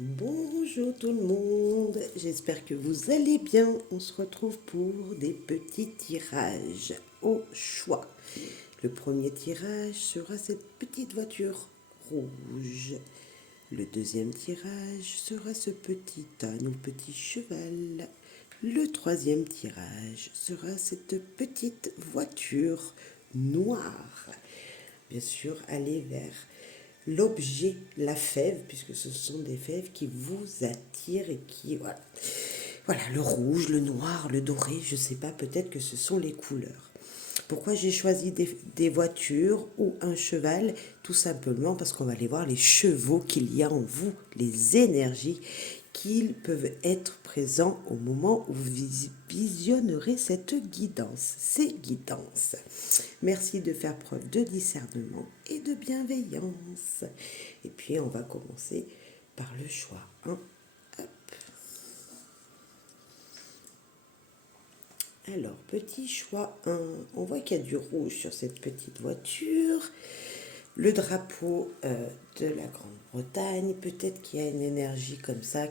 Bonjour tout le monde, j'espère que vous allez bien. On se retrouve pour des petits tirages au choix. Le premier tirage sera cette petite voiture rouge. Le deuxième tirage sera ce petit âne ou petit cheval. Le troisième tirage sera cette petite voiture noire. Bien sûr, allez vers l'objet, la fève, puisque ce sont des fèves qui vous attirent et qui, voilà. Voilà, le rouge, le noir, le doré, je ne sais pas, peut-être que ce sont les couleurs. Pourquoi j'ai choisi des voitures ou un cheval? Tout simplement parce qu'on va aller voir les chevaux qu'il y a en vous, les énergies qu'ils peuvent être présents au moment où vous visionnerez cette guidance, ces guidances. Merci de faire preuve de discernement et de bienveillance. Et puis on va commencer par le choix 1. Alors, petit choix 1, on voit qu'il y a du rouge sur cette petite voiture. Le drapeau de la Grande-Bretagne, peut-être qu'il y a une énergie comme ça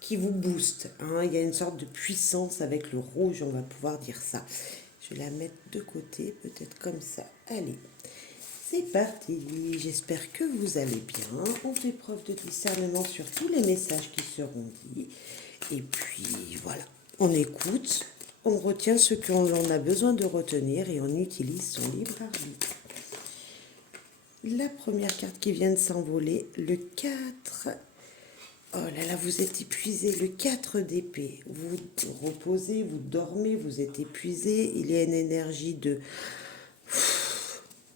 qui vous booste. Hein. Il y a une sorte de puissance avec le rouge, on va pouvoir dire ça. Je vais la mettre de côté, peut-être comme ça. Allez, c'est parti. J'espère que vous allez bien. On fait preuve de discernement sur tous les messages qui seront dits. Et puis, voilà, on écoute. On retient ce qu'on a besoin de retenir et on utilise son libre arbitre. La première carte qui vient de s'envoler, le 4. Oh là là, vous êtes épuisé, le 4 d'épée. Vous reposez, vous dormez, vous êtes épuisé. Il y a une énergie de...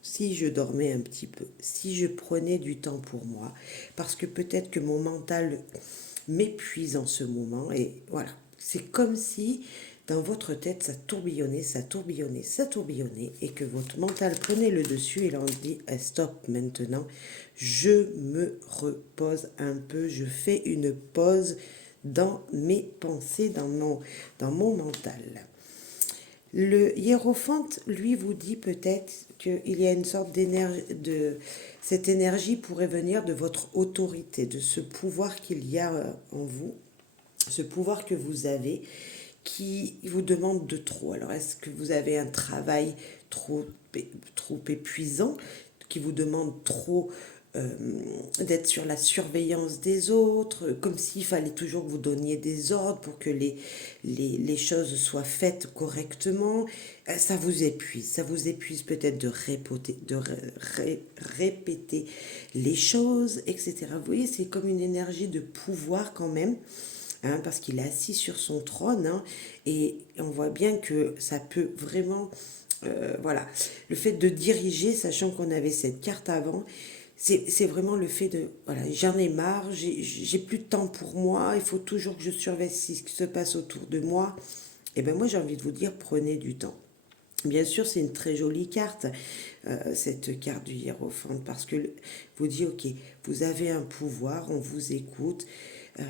Si je dormais un petit peu, si je prenais du temps pour moi, parce que peut-être que mon mental m'épuise en ce moment, et voilà, c'est comme si dans votre tête ça tourbillonnait, ça tourbillonnait, ça tourbillonnait, et que votre mental prenait le dessus et l'on dit stop maintenant, je me repose un peu, je fais une pause dans mes pensées, dans mon mental. Le hiérophante, lui, vous dit peut-être qu'il y a une sorte d'énergie, cette énergie pourrait venir de votre autorité, de ce pouvoir qu'il y a en vous, ce pouvoir que vous avez, qui vous demande de trop. Alors, est-ce que vous avez un travail trop épuisant, qui vous demande trop d'être sur la surveillance des autres, comme s'il fallait toujours que vous donniez des ordres pour que les choses soient faites correctement. Ça vous épuise peut-être répéter les choses, etc. Vous voyez, c'est comme une énergie de pouvoir quand même. Hein, parce qu'il est assis sur son trône, hein, et on voit bien que ça peut vraiment, voilà, le fait de diriger, sachant qu'on avait cette carte avant, c'est vraiment le fait de, voilà, j'en ai marre, j'ai plus de temps pour moi, il faut toujours que je surveille ce qui se passe autour de moi. Et bien moi j'ai envie de vous dire, prenez du temps. Bien sûr, c'est une très jolie carte, cette carte du hiérophante, parce que vous dit, ok, vous avez un pouvoir, on vous écoute, euh,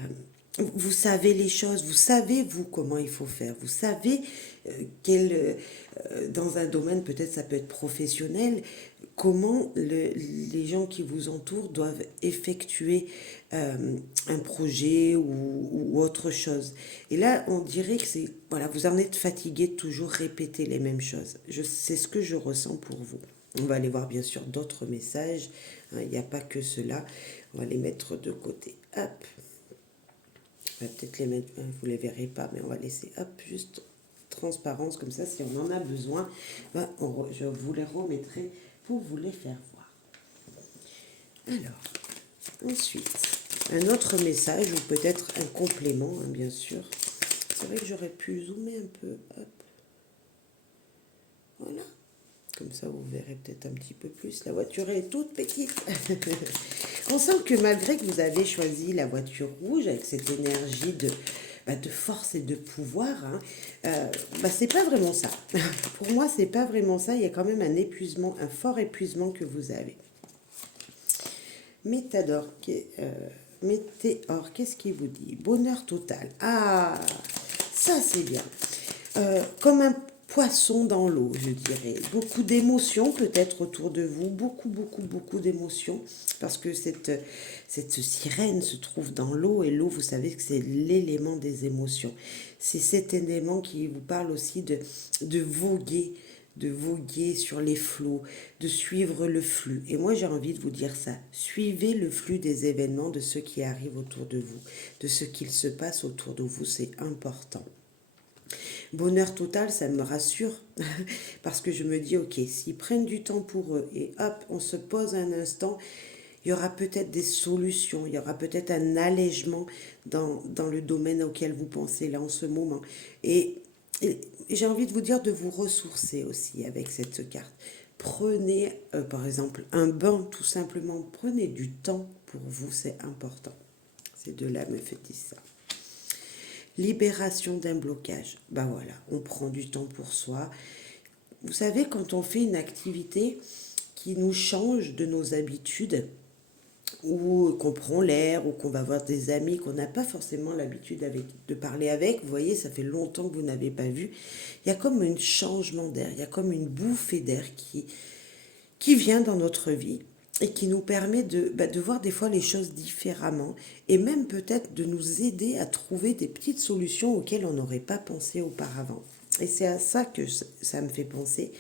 vous savez les choses, vous savez, vous, comment il faut faire, vous savez dans un domaine, peut-être ça peut être professionnel, comment les gens qui vous entourent doivent effectuer un projet ou autre chose. Et là, on dirait que c'est, voilà, vous en êtes fatigué de toujours répéter les mêmes choses. C'est ce que je ressens pour vous. On va aller voir bien sûr d'autres messages, hein, il n'y a pas que cela, on va les mettre de côté. Hop. On va peut-être les mettre, vous ne les verrez pas, mais on va laisser, hop, juste transparence, comme ça, si on en a besoin, ben, je vous les remettrai pour vous les faire voir. Alors, ensuite, un autre message, ou peut-être un complément, hein, bien sûr. C'est vrai que j'aurais pu zoomer un peu, hop. Voilà. Comme ça, vous verrez peut-être un petit peu plus. La voiture est toute petite. On sent que malgré que vous avez choisi la voiture rouge avec cette énergie de force et de pouvoir, hein, c'est pas vraiment ça. Pour moi, c'est pas vraiment ça. Il y a quand même un épuisement, un fort épuisement que vous avez. Météor, qu'est-ce qu'il vous dit? Bonheur total. Ah, ça c'est bien. Comme poisson dans l'eau, je dirais. Beaucoup d'émotions peut-être autour de vous, beaucoup d'émotions, parce que cette sirène se trouve dans l'eau, et l'eau, vous savez que c'est l'élément des émotions. C'est cet élément qui vous parle aussi de voguer sur les flots, de suivre le flux. Et moi, j'ai envie de vous dire ça. Suivez le flux des événements, de ce qui arrive autour de vous, de ce qu'il se passe autour de vous, c'est important. Bonheur total, ça me rassure, parce que je me dis, ok, s'ils prennent du temps pour eux, et hop, on se pose un instant, il y aura peut-être des solutions, il y aura peut-être un allègement dans le domaine auquel vous pensez là en ce moment. Et j'ai envie de vous dire de vous ressourcer aussi avec cette carte. Prenez, par exemple, un bain, tout simplement. Prenez du temps pour vous, c'est important. Ces deux-là me fait dire ça. Libération d'un blocage. Ben voilà, on prend du temps pour soi. Vous savez, quand on fait une activité qui nous change de nos habitudes, ou qu'on prend l'air, ou qu'on va voir des amis qu'on n'a pas forcément l'habitude de parler avec, vous voyez, ça fait longtemps que vous n'avez pas vu, il y a comme un changement d'air, il y a comme une bouffée d'air qui vient dans notre vie et qui nous permet de voir des fois les choses différemment, et même peut-être de nous aider à trouver des petites solutions auxquelles on n'aurait pas pensé auparavant. Et c'est à ça que ça me fait penser.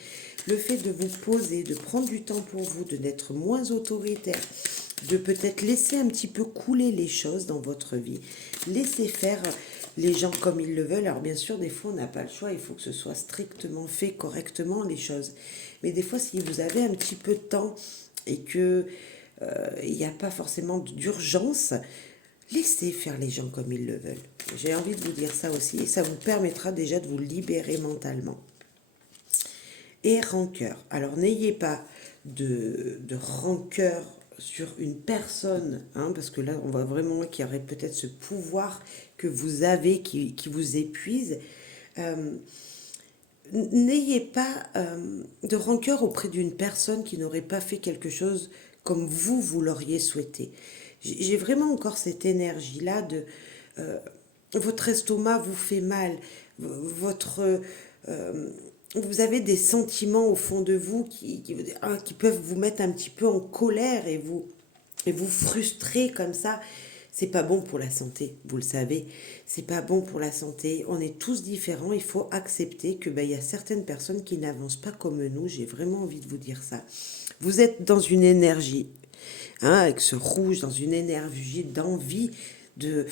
Le fait de vous poser, de prendre du temps pour vous, de n'être moins autoritaire, de peut-être laisser un petit peu couler les choses dans votre vie, laisser faire les gens comme ils le veulent. Alors bien sûr, des fois, on n'a pas le choix, il faut que ce soit strictement fait correctement, les choses. Mais des fois, si vous avez un petit peu de temps et que il n'y a pas forcément d'urgence, laissez faire les gens comme ils le veulent. J'ai envie de vous dire ça aussi, et ça vous permettra déjà de vous libérer mentalement. Et rancœur. Alors n'ayez pas de rancœur sur une personne, hein, parce que là on voit vraiment qu'il y aurait peut-être ce pouvoir que vous avez qui vous épuise. N'ayez pas de rancœur auprès d'une personne qui n'aurait pas fait quelque chose comme vous l'auriez souhaité. J'ai vraiment encore cette énergie-là de votre estomac vous fait mal, votre vous avez des sentiments au fond de vous qui peuvent vous mettre un petit peu en colère et vous frustrer comme ça. C'est pas bon pour la santé, vous le savez. C'est pas bon pour la santé. On est tous différents. Il faut accepter que il y a certaines personnes qui n'avancent pas comme nous. J'ai vraiment envie de vous dire ça. Vous êtes dans une énergie, hein, avec ce rouge, dans une énergie d'envie, de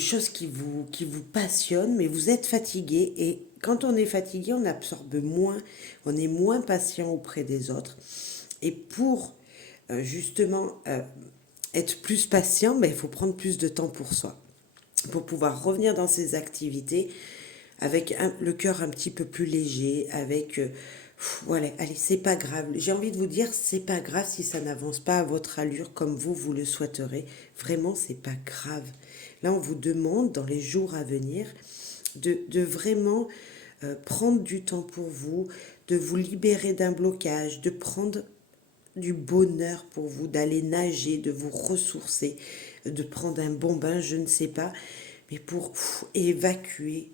choses qui vous passionnent, mais vous êtes fatigué, et quand on est fatigué, on absorbe moins, on est moins patient auprès des autres. Et pour justement être plus patient, il faut prendre plus de temps pour soi, pour pouvoir revenir dans ses activités avec le cœur un petit peu plus léger, avec voilà, allez, c'est pas grave. J'ai envie de vous dire, c'est pas grave si ça n'avance pas à votre allure comme vous le souhaiterez. Vraiment, c'est pas grave. Là, on vous demande dans les jours à venir de vraiment prendre du temps pour vous, de vous libérer d'un blocage, de prendre du bonheur pour vous, d'aller nager, de vous ressourcer, de prendre un bon bain, je ne sais pas, mais pour évacuer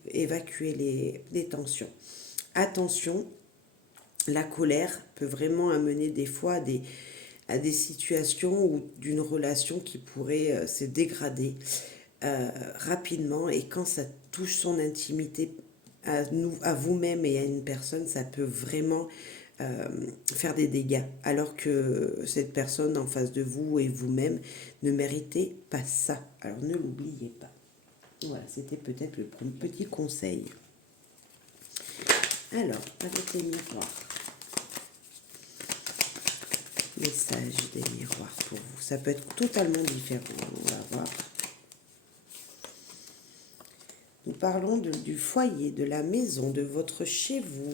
les tensions. Attention, la colère peut vraiment amener des fois à des situations ou d'une relation qui pourrait se dégrader rapidement, et quand ça touche son intimité à vous-même et à une personne, ça peut vraiment faire des dégâts, alors que cette personne en face de vous et vous-même ne méritez pas ça. Alors ne l'oubliez pas. Voilà, c'était peut-être le petit conseil. Alors, avec les miroirs. Message des miroirs pour vous. Ça peut être totalement différent, on va voir. Nous parlons du foyer, de la maison, de votre chez vous,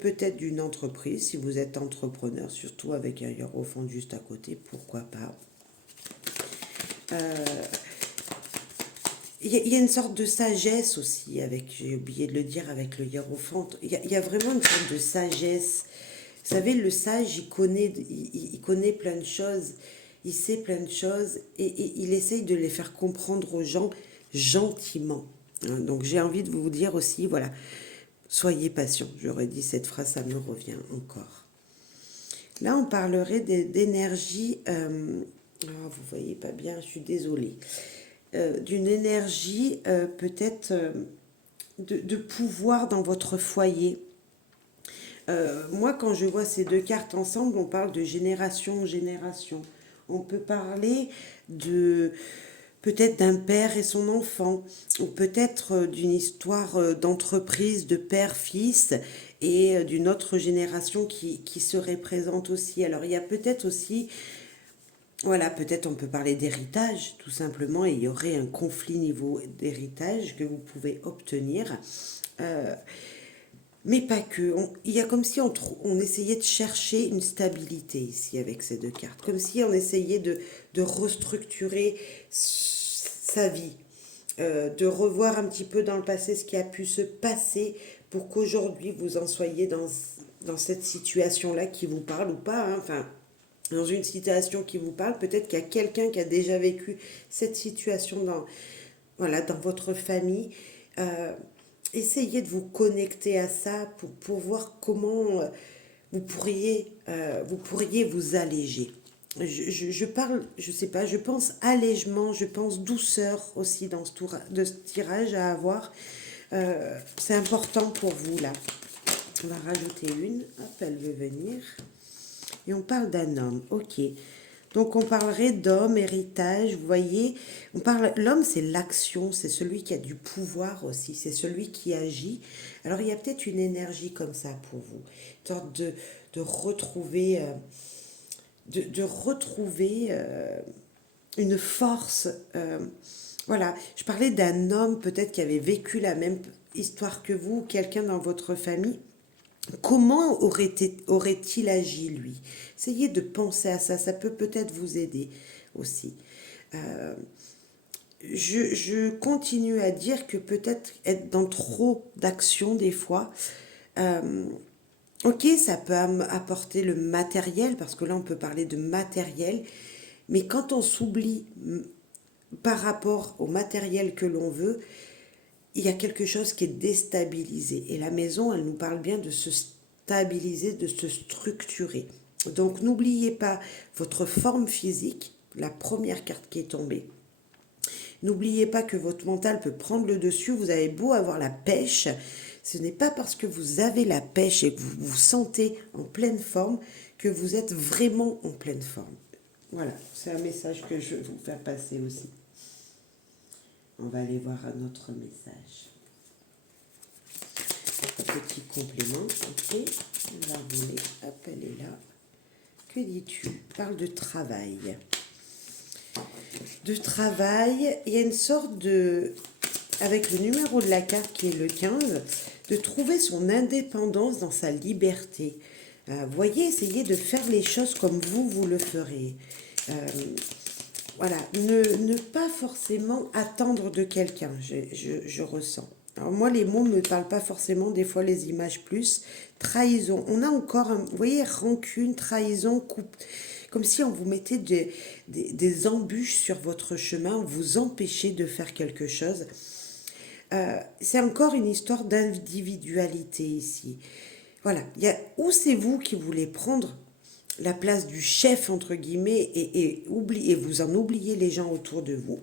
peut-être d'une entreprise, si vous êtes entrepreneur, surtout avec un hiérophante juste à côté, pourquoi pas. Il y a une sorte de sagesse aussi, j'ai oublié de le dire, avec le hiérophant. Il y a vraiment une sorte de sagesse. Vous savez, le sage, il connaît plein de choses, il sait plein de choses, et il essaye de les faire comprendre aux gens gentiment. Donc j'ai envie de vous dire aussi, voilà, soyez patient. J'aurais dit cette phrase, ça me revient encore. Là, on parlerait d'énergie. Vous voyez pas bien, je suis désolée. D'une énergie peut-être de pouvoir dans votre foyer. Moi, quand je vois ces deux cartes ensemble, on parle de génération en génération. On peut parler de peut-être d'un père et son enfant, ou peut-être d'une histoire d'entreprise, de père-fils, et d'une autre génération qui serait présente aussi. Alors, il y a peut-être aussi, voilà, peut-être on peut parler d'héritage, tout simplement, et il y aurait un conflit niveau d'héritage que vous pouvez obtenir. Euh, mais pas que. Il y a comme si on essayait de chercher une stabilité ici avec ces deux cartes. Comme si on essayait de restructurer sa vie. De revoir un petit peu dans le passé ce qui a pu se passer pour qu'aujourd'hui vous en soyez dans cette situation-là qui vous parle ou pas. Hein. Enfin, dans une situation qui vous parle, peut-être qu'il y a quelqu'un qui a déjà vécu cette situation voilà, dans votre famille. Euh, Essayez de vous connecter à ça pour voir comment vous pourriez vous alléger. Je parle, je sais pas, je pense allègement, je pense douceur aussi dans ce tirage à avoir. C'est important pour vous là. On va rajouter une, hop, elle veut venir. Et on parle d'un homme, ok. Donc on parlerait d'homme, héritage, vous voyez. L'homme c'est l'action, c'est celui qui a du pouvoir aussi, c'est celui qui agit. Alors il y a peut-être une énergie comme ça pour vous, une sorte de retrouver, de retrouver une force. Voilà, je parlais d'un homme peut-être qui avait vécu la même histoire que vous, quelqu'un dans votre famille. Comment aurait-il agi, lui? Essayez de penser à ça, ça peut peut-être vous aider aussi. Euh, je continue à dire que peut-être être dans trop d'action des fois, euh, ok, ça peut apporter le matériel, parce que là on peut parler de matériel, mais quand on s'oublie par rapport au matériel que l'on veut, il y a quelque chose qui est déstabilisé. Et la maison, elle nous parle bien de se stabiliser, de se structurer. Donc n'oubliez pas votre forme physique, la première carte qui est tombée. N'oubliez pas que votre mental peut prendre le dessus. Vous avez beau avoir la pêche, ce n'est pas parce que vous avez la pêche et que vous vous sentez en pleine forme que vous êtes vraiment en pleine forme. Voilà, c'est un message que je veux vous faire passer aussi. On va aller voir un autre message. Un petit complément, ok. On va rouler, hop, elle est là. Que dis-tu? Parle de travail. De travail, il y a une sorte de, avec le numéro de la carte qui est le 15, de trouver son indépendance dans sa liberté. Voyez, essayez de faire les choses comme vous le ferez. Voilà, ne pas forcément attendre de quelqu'un, je ressens. Alors moi, les mots ne me parlent pas forcément, des fois les images plus. Trahison, on a encore, vous voyez, rancune, trahison, coupe, comme si on vous mettait des embûches sur votre chemin, on vous empêchait de faire quelque chose. C'est encore une histoire d'individualité ici. Voilà, où c'est vous qui voulez prendre la place du chef, entre guillemets, et vous en oubliez les gens autour de vous.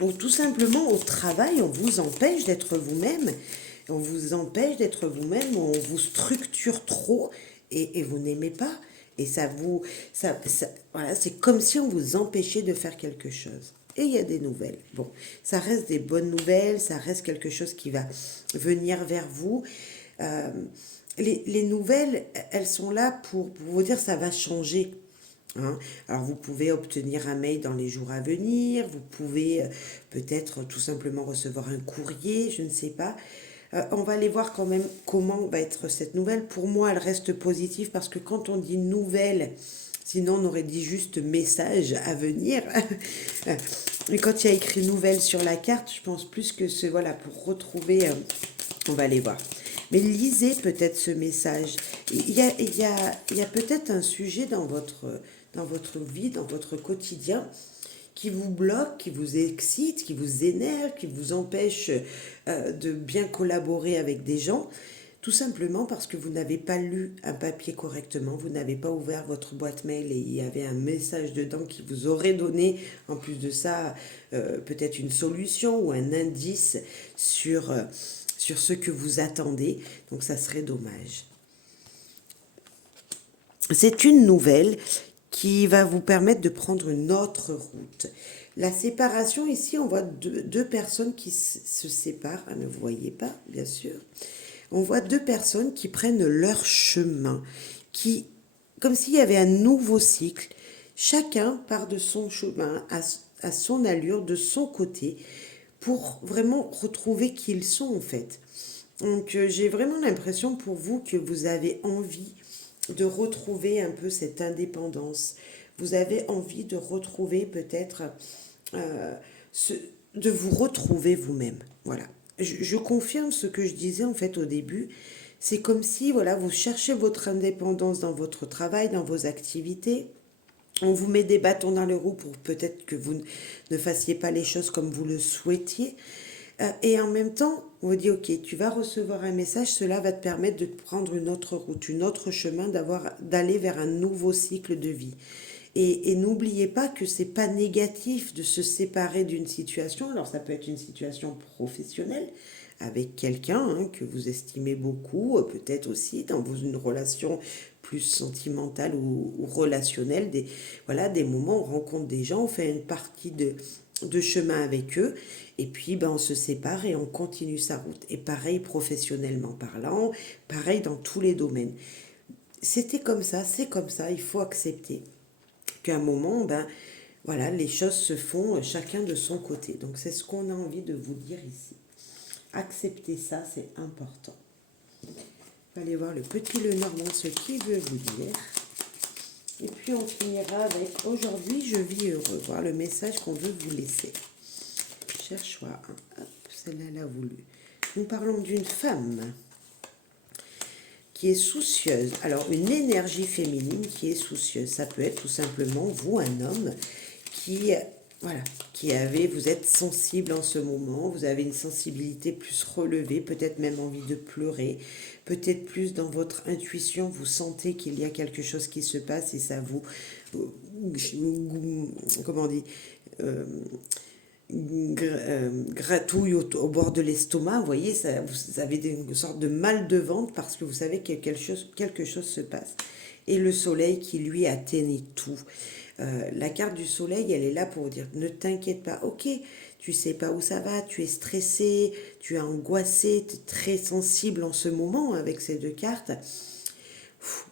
Ou tout simplement, au travail, on vous empêche d'être vous-même. On vous empêche d'être vous-même, on vous structure trop, et vous n'aimez pas. Et voilà, c'est comme si on vous empêchait de faire quelque chose. Et il y a des nouvelles. Bon, ça reste des bonnes nouvelles, ça reste quelque chose qui va venir vers vous. Les nouvelles, elles sont là pour vous dire ça va changer. Hein. Alors vous pouvez obtenir un mail dans les jours à venir, vous pouvez peut-être tout simplement recevoir un courrier, je ne sais pas. On va aller voir quand même comment va être cette nouvelle. Pour moi, elle reste positive parce que quand on dit nouvelle, sinon on aurait dit juste message à venir. Mais quand il y a écrit nouvelle sur la carte, je pense plus que c'est voilà, pour retrouver, on va aller voir. Mais lisez peut-être ce message. Il y a peut-être un sujet dans votre vie, dans votre quotidien, qui vous bloque, qui vous excite, qui vous énerve, qui vous empêche de bien collaborer avec des gens, tout simplement parce que vous n'avez pas lu un papier correctement, vous n'avez pas ouvert votre boîte mail et il y avait un message dedans qui vous aurait donné, en plus de ça, peut-être une solution ou un indice sur ce que vous attendez. Donc ça serait dommage. C'est une nouvelle qui va vous permettre de prendre une autre route. La séparation, ici, on voit deux personnes qui se séparent. Ah, ne vous voyez pas, bien sûr. On voit deux personnes qui prennent leur chemin, comme s'il y avait un nouveau cycle. Chacun part de son chemin, à son allure, de son côté, pour vraiment retrouver qui ils sont en fait. Donc j'ai vraiment l'impression pour vous que vous avez envie de retrouver un peu cette indépendance. Vous avez envie de retrouver peut-être, euh, de vous retrouver vous-même. Voilà. Je confirme ce que je disais en fait au début. C'est comme si voilà, vous cherchez votre indépendance dans votre travail, dans vos activités. On vous met des bâtons dans les roues pour peut-être que vous ne fassiez pas les choses comme vous le souhaitiez. Et en même temps, on vous dit, ok, tu vas recevoir un message, cela va te permettre de prendre une autre route, un autre chemin, d'aller vers un nouveau cycle de vie. Et n'oubliez pas que c'est pas négatif de se séparer d'une situation. Alors ça peut être une situation professionnelle avec quelqu'un que vous estimez beaucoup, peut-être aussi dans une relation plus sentimentale ou relationnelle. Des moments où on rencontre des gens, on fait une partie de chemin avec eux, et puis on se sépare et on continue sa route. Et pareil professionnellement parlant, pareil dans tous les domaines. C'était comme ça, c'est comme ça, il faut accepter qu'à un moment, voilà, les choses se font chacun de son côté. Donc c'est ce qu'on a envie de vous dire ici. Accepter ça, c'est important. On va aller voir le petit Lenormand, ce qu'il veut vous dire. Et puis on finira avec « Aujourd'hui, je vis heureux ». Voir le message qu'on veut vous laisser. Cherche-toi un. Hop, celle-là, elle a voulu. Nous parlons d'une femme qui est soucieuse. Alors, une énergie féminine qui est soucieuse. Ça peut être tout simplement vous, un homme, vous êtes sensible en ce moment, vous avez une sensibilité plus relevée, peut-être même envie de pleurer, peut-être plus dans votre intuition, vous sentez qu'il y a quelque chose qui se passe et ça vous, comment on dit, gratouille au bord de l'estomac, vous voyez, vous avez une sorte de mal de ventre parce que vous savez que quelque chose se passe. Et le soleil qui lui atteigne tout. La carte du soleil, elle est là pour vous dire, ne t'inquiète pas, ok, tu sais pas où ça va, tu es stressé, tu es angoissé, tu es très sensible en ce moment avec ces deux cartes.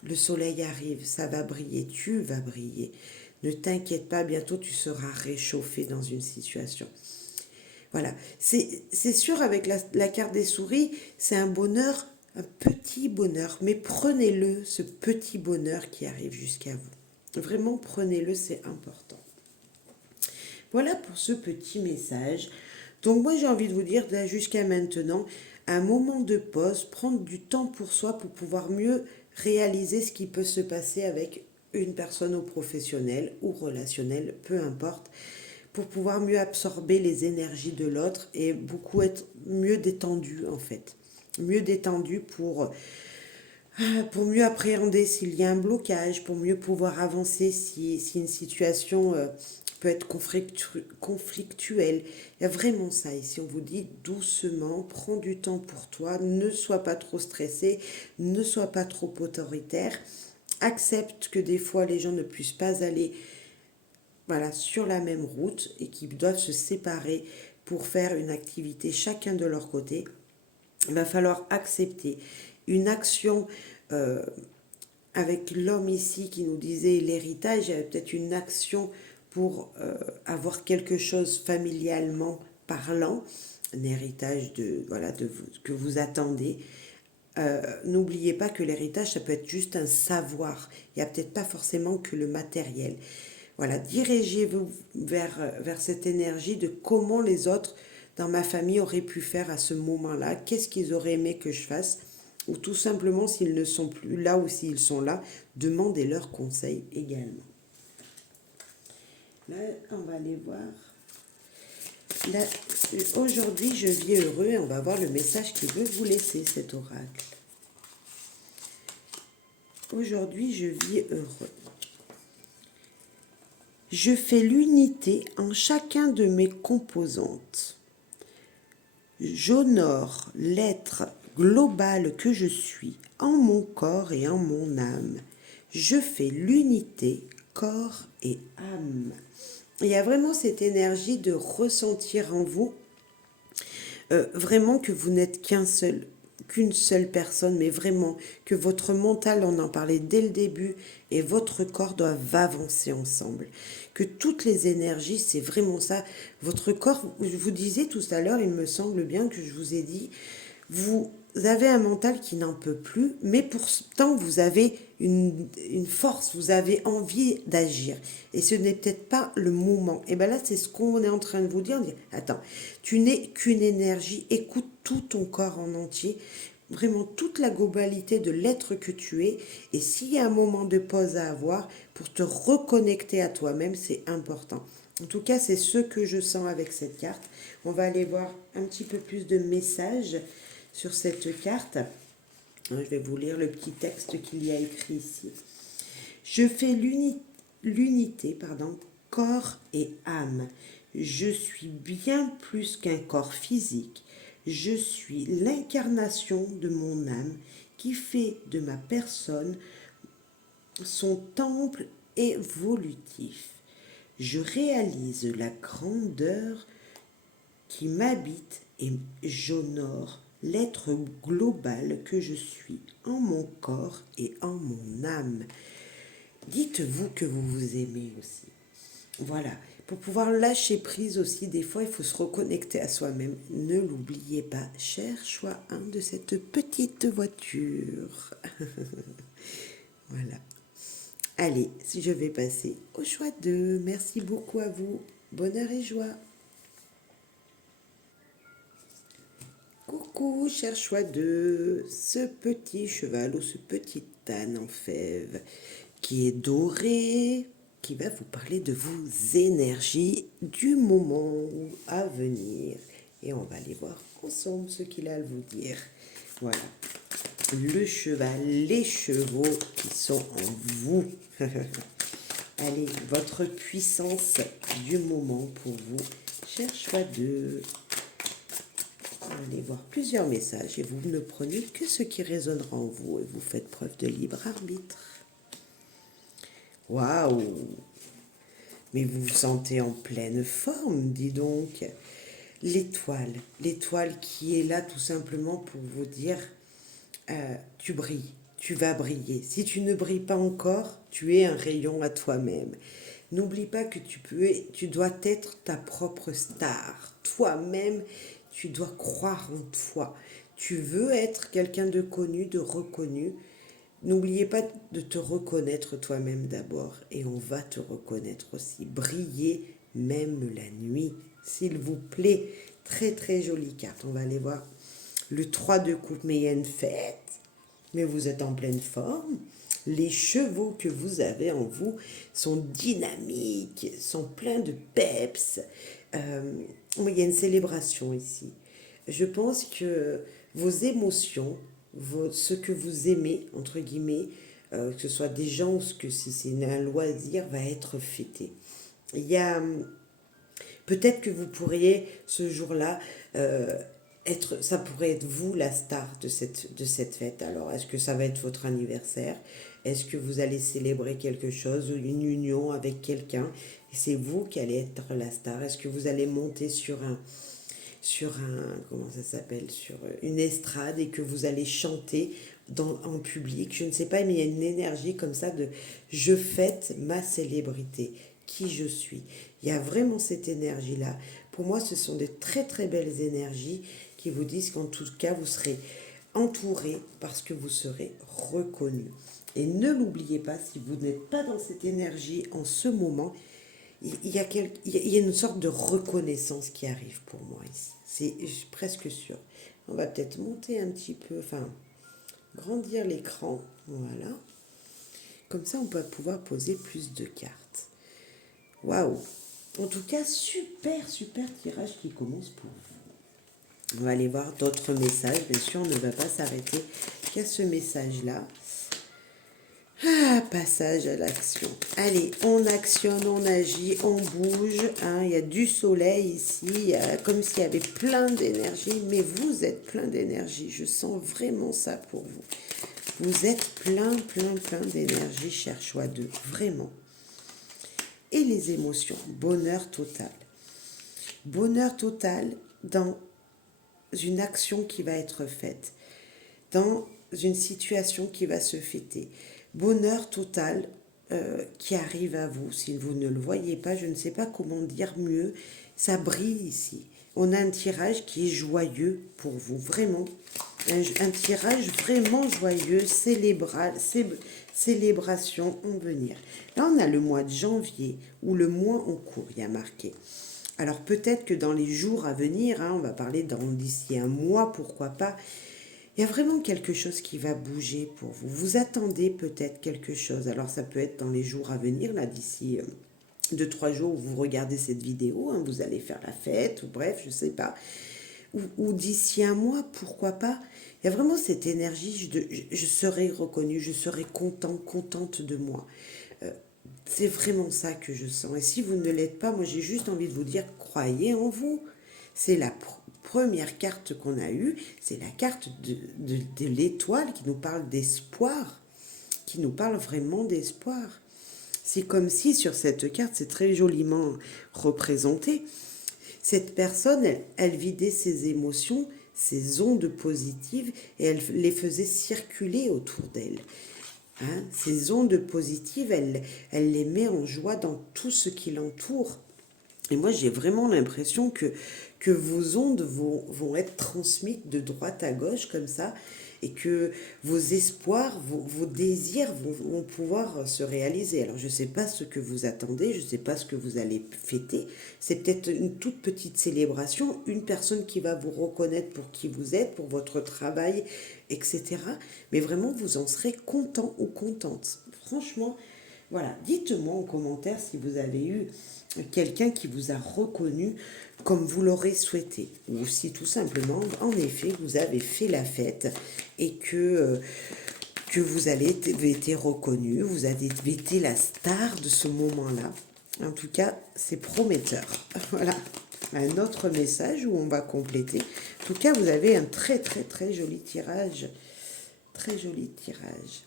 Le soleil arrive, ça va briller, tu vas briller. Ne t'inquiète pas, bientôt tu seras réchauffé dans une situation. Voilà, c'est sûr avec la carte des souris, c'est un bonheur, un petit bonheur, mais prenez-le, ce petit bonheur qui arrive jusqu'à vous. Vraiment, prenez-le, c'est important. Voilà pour ce petit message. Donc moi, j'ai envie de vous dire, jusqu'à maintenant, un moment de pause, prendre du temps pour soi pour pouvoir mieux réaliser ce qui peut se passer avec une personne ou professionnelle ou relationnelle, peu importe, pour pouvoir mieux absorber les énergies de l'autre et beaucoup être mieux détendu en fait. Mieux détendu pour mieux appréhender s'il y a un blocage, pour mieux pouvoir avancer si une situation peut être conflictuelle. Il y a vraiment ça ici. On vous dit doucement, prends du temps pour toi, ne sois pas trop stressé, ne sois pas trop autoritaire. Accepte que des fois les gens ne puissent pas aller sur la même route et qu'ils doivent se séparer pour faire une activité chacun de leur côté. Il va falloir accepter une action avec l'homme ici qui nous disait l'héritage. Il y avait peut-être une action pour avoir quelque chose familialement parlant, un héritage que vous attendez. N'oubliez pas que l'héritage, ça peut être juste un savoir. Il n'y a peut-être pas forcément que le matériel. Voilà, dirigez-vous vers cette énergie de comment les autres dans ma famille auraient pu faire à ce moment-là, qu'est-ce qu'ils auraient aimé que je fasse, ou tout simplement s'ils ne sont plus là ou s'ils sont là, demandez leurs conseils également. Là, on va aller voir. Là, aujourd'hui, je vis heureux et on va voir le message qu'il veut vous laisser, cet oracle. Aujourd'hui, je vis heureux. Je fais l'unité en chacun de mes composantes. J'honore l'être global que je suis en mon corps et en mon âme. Je fais l'unité corps et âme. Il y a vraiment cette énergie de ressentir en vous vraiment que vous n'êtes qu'une seule personne, mais vraiment que votre mental, on en parlait dès le début, et votre corps doivent avancer ensemble. Que toutes les énergies, c'est vraiment ça. Votre corps, je vous disais tout à l'heure, il me semble bien que je vous ai dit, vous avez un mental qui n'en peut plus, mais pourtant vous avez une force, vous avez envie d'agir. Et ce n'est peut-être pas le moment. Et bien là, c'est ce qu'on est en train de vous dire. Attends, tu n'es qu'une énergie, écoute tout ton corps en entier, vraiment toute la globalité de l'être que tu es. Et s'il y a un moment de pause à avoir, pour te reconnecter à toi-même, c'est important. En tout cas, c'est ce que je sens avec cette carte. On va aller voir un petit peu plus de messages sur cette carte. Je vais vous lire le petit texte qu'il y a écrit ici. Je fais l'unité, corps et âme. Je suis bien plus qu'un corps physique. Je suis l'incarnation de mon âme qui fait de ma personne son temple évolutif. Je réalise la grandeur qui m'habite et j'honore l'être global que je suis en mon corps et en mon âme. Dites-vous que vous vous aimez aussi. Voilà. Pour pouvoir lâcher prise aussi, des fois, il faut se reconnecter à soi-même. Ne l'oubliez pas, cher choix 1 de cette petite voiture. Voilà. Allez, si je vais passer au choix 2. Merci beaucoup à vous. Bonheur et joie. Coucou, cher choix 2. Ce petit cheval ou ce petit âne en fève qui est doré, qui va vous parler de vos énergies du moment à venir. Et on va aller voir ensemble ce qu'il a à vous dire. Voilà. Le cheval, les chevaux qui sont en vous. Allez, votre puissance du moment pour vous, cher choix 2. Allez voir plusieurs messages et vous ne prenez que ce qui résonnera en vous et vous faites preuve de libre arbitre. Waouh! Mais vous vous sentez en pleine forme, dis donc. L'étoile qui est là tout simplement pour vous dire tu brilles, tu vas briller. Si tu ne brilles pas encore, tu es un rayon à toi-même. N'oublie pas que tu dois être ta propre star. Toi-même, tu dois croire en toi. Tu veux être quelqu'un de connu, de reconnu. N'oubliez pas de te reconnaître toi-même d'abord et on va te reconnaître aussi. Briller même la nuit, s'il vous plaît. Très très jolie carte. On va aller voir le 3 de coupe, mais il y a une fête. Mais vous êtes en pleine forme. Les chevaux que vous avez en vous sont dynamiques, sont pleins de peps. Il y a une célébration ici. Je pense que vos émotions, ce que vous aimez, entre guillemets, que ce soit des gens ou que si c'est un loisir, va être fêté. Il y a peut-être que vous pourriez ce jour-là ça pourrait être vous la star de cette fête. Alors, est-ce que ça va être votre anniversaire? Est-ce que vous allez célébrer quelque chose, une union avec quelqu'un? Et c'est vous qui allez être la star. Est-ce que vous allez monter sur comment ça s'appelle, sur une estrade et que vous allez chanter en public? Je ne sais pas, mais il y a une énergie comme ça de je fête ma célébrité, qui je suis. Il y a vraiment cette énergie-là. Pour moi, ce sont de très très belles énergies qui vous disent qu'en tout cas, vous serez entouré parce que vous serez reconnu. Et ne l'oubliez pas, si vous n'êtes pas dans cette énergie en ce moment, il y a une sorte de reconnaissance qui arrive pour moi ici. Je suis presque sûre. On va peut-être monter un petit peu, grandir l'écran. Voilà. Comme ça, on va pouvoir poser plus de cartes. Waouh. En tout cas, super, super tirage qui commence pour vous. On va aller voir d'autres messages. Bien sûr, on ne va pas s'arrêter qu'à ce message-là. Ah, passage à l'action. Allez, on actionne, on agit, on bouge. Hein. Il y a du soleil ici, il y a comme s'il y avait plein d'énergie, mais vous êtes plein d'énergie. Je sens vraiment ça pour vous. Vous êtes plein, plein, plein d'énergie, cher choix 2, vraiment. Et les émotions, bonheur total. Bonheur total dans une action qui va être faite, dans une situation qui va se fêter. Bonheur total qui arrive à vous. Si vous ne le voyez pas, je ne sais pas comment dire mieux, ça brille ici. On a un tirage qui est joyeux pour vous, vraiment. Un tirage vraiment joyeux, célébration en venir. Là, on a le mois de janvier, ou le mois en cours, il y a marqué. Alors peut-être que dans les jours à venir, hein, on va parler d'ici un mois, pourquoi pas, il y a vraiment quelque chose qui va bouger pour vous. Vous attendez peut-être quelque chose. Alors ça peut être dans les jours à venir, là d'ici 2-3 jours où vous regardez cette vidéo, hein, vous allez faire la fête, ou bref, je ne sais pas. Ou d'ici un mois, pourquoi pas. Il y a vraiment cette énergie, je serai reconnue, je serai contente de moi. C'est vraiment ça que je sens. Et si vous ne l'êtes pas, moi j'ai juste envie de vous dire, croyez en vous. C'est la première carte qu'on a eue, c'est la carte de l'étoile qui nous parle d'espoir, qui nous parle vraiment d'espoir. C'est comme si sur cette carte, c'est très joliment représenté, cette personne, elle vidait ses émotions, ses ondes positives, et elle les faisait circuler autour d'elle. Hein, ces ondes positives, elle les met en joie dans tout ce qui l'entoure. Et moi, j'ai vraiment l'impression que vos ondes vont être transmises de droite à gauche comme ça, et que vos espoirs, vos désirs vont pouvoir se réaliser. Alors, je ne sais pas ce que vous attendez, je ne sais pas ce que vous allez fêter. C'est peut-être une toute petite célébration, une personne qui va vous reconnaître pour qui vous êtes, pour votre travail, etc. Mais vraiment, vous en serez content ou contente. Franchement, voilà, dites-moi en commentaire si vous avez eu quelqu'un qui vous a reconnu comme vous l'aurez souhaité. Ou si tout simplement, en effet, vous avez fait la fête et que vous avez été reconnu, vous avez été la star de ce moment-là. En tout cas, c'est prometteur. Voilà, un autre message où on va compléter. En tout cas, vous avez un très très très joli tirage. Très joli tirage.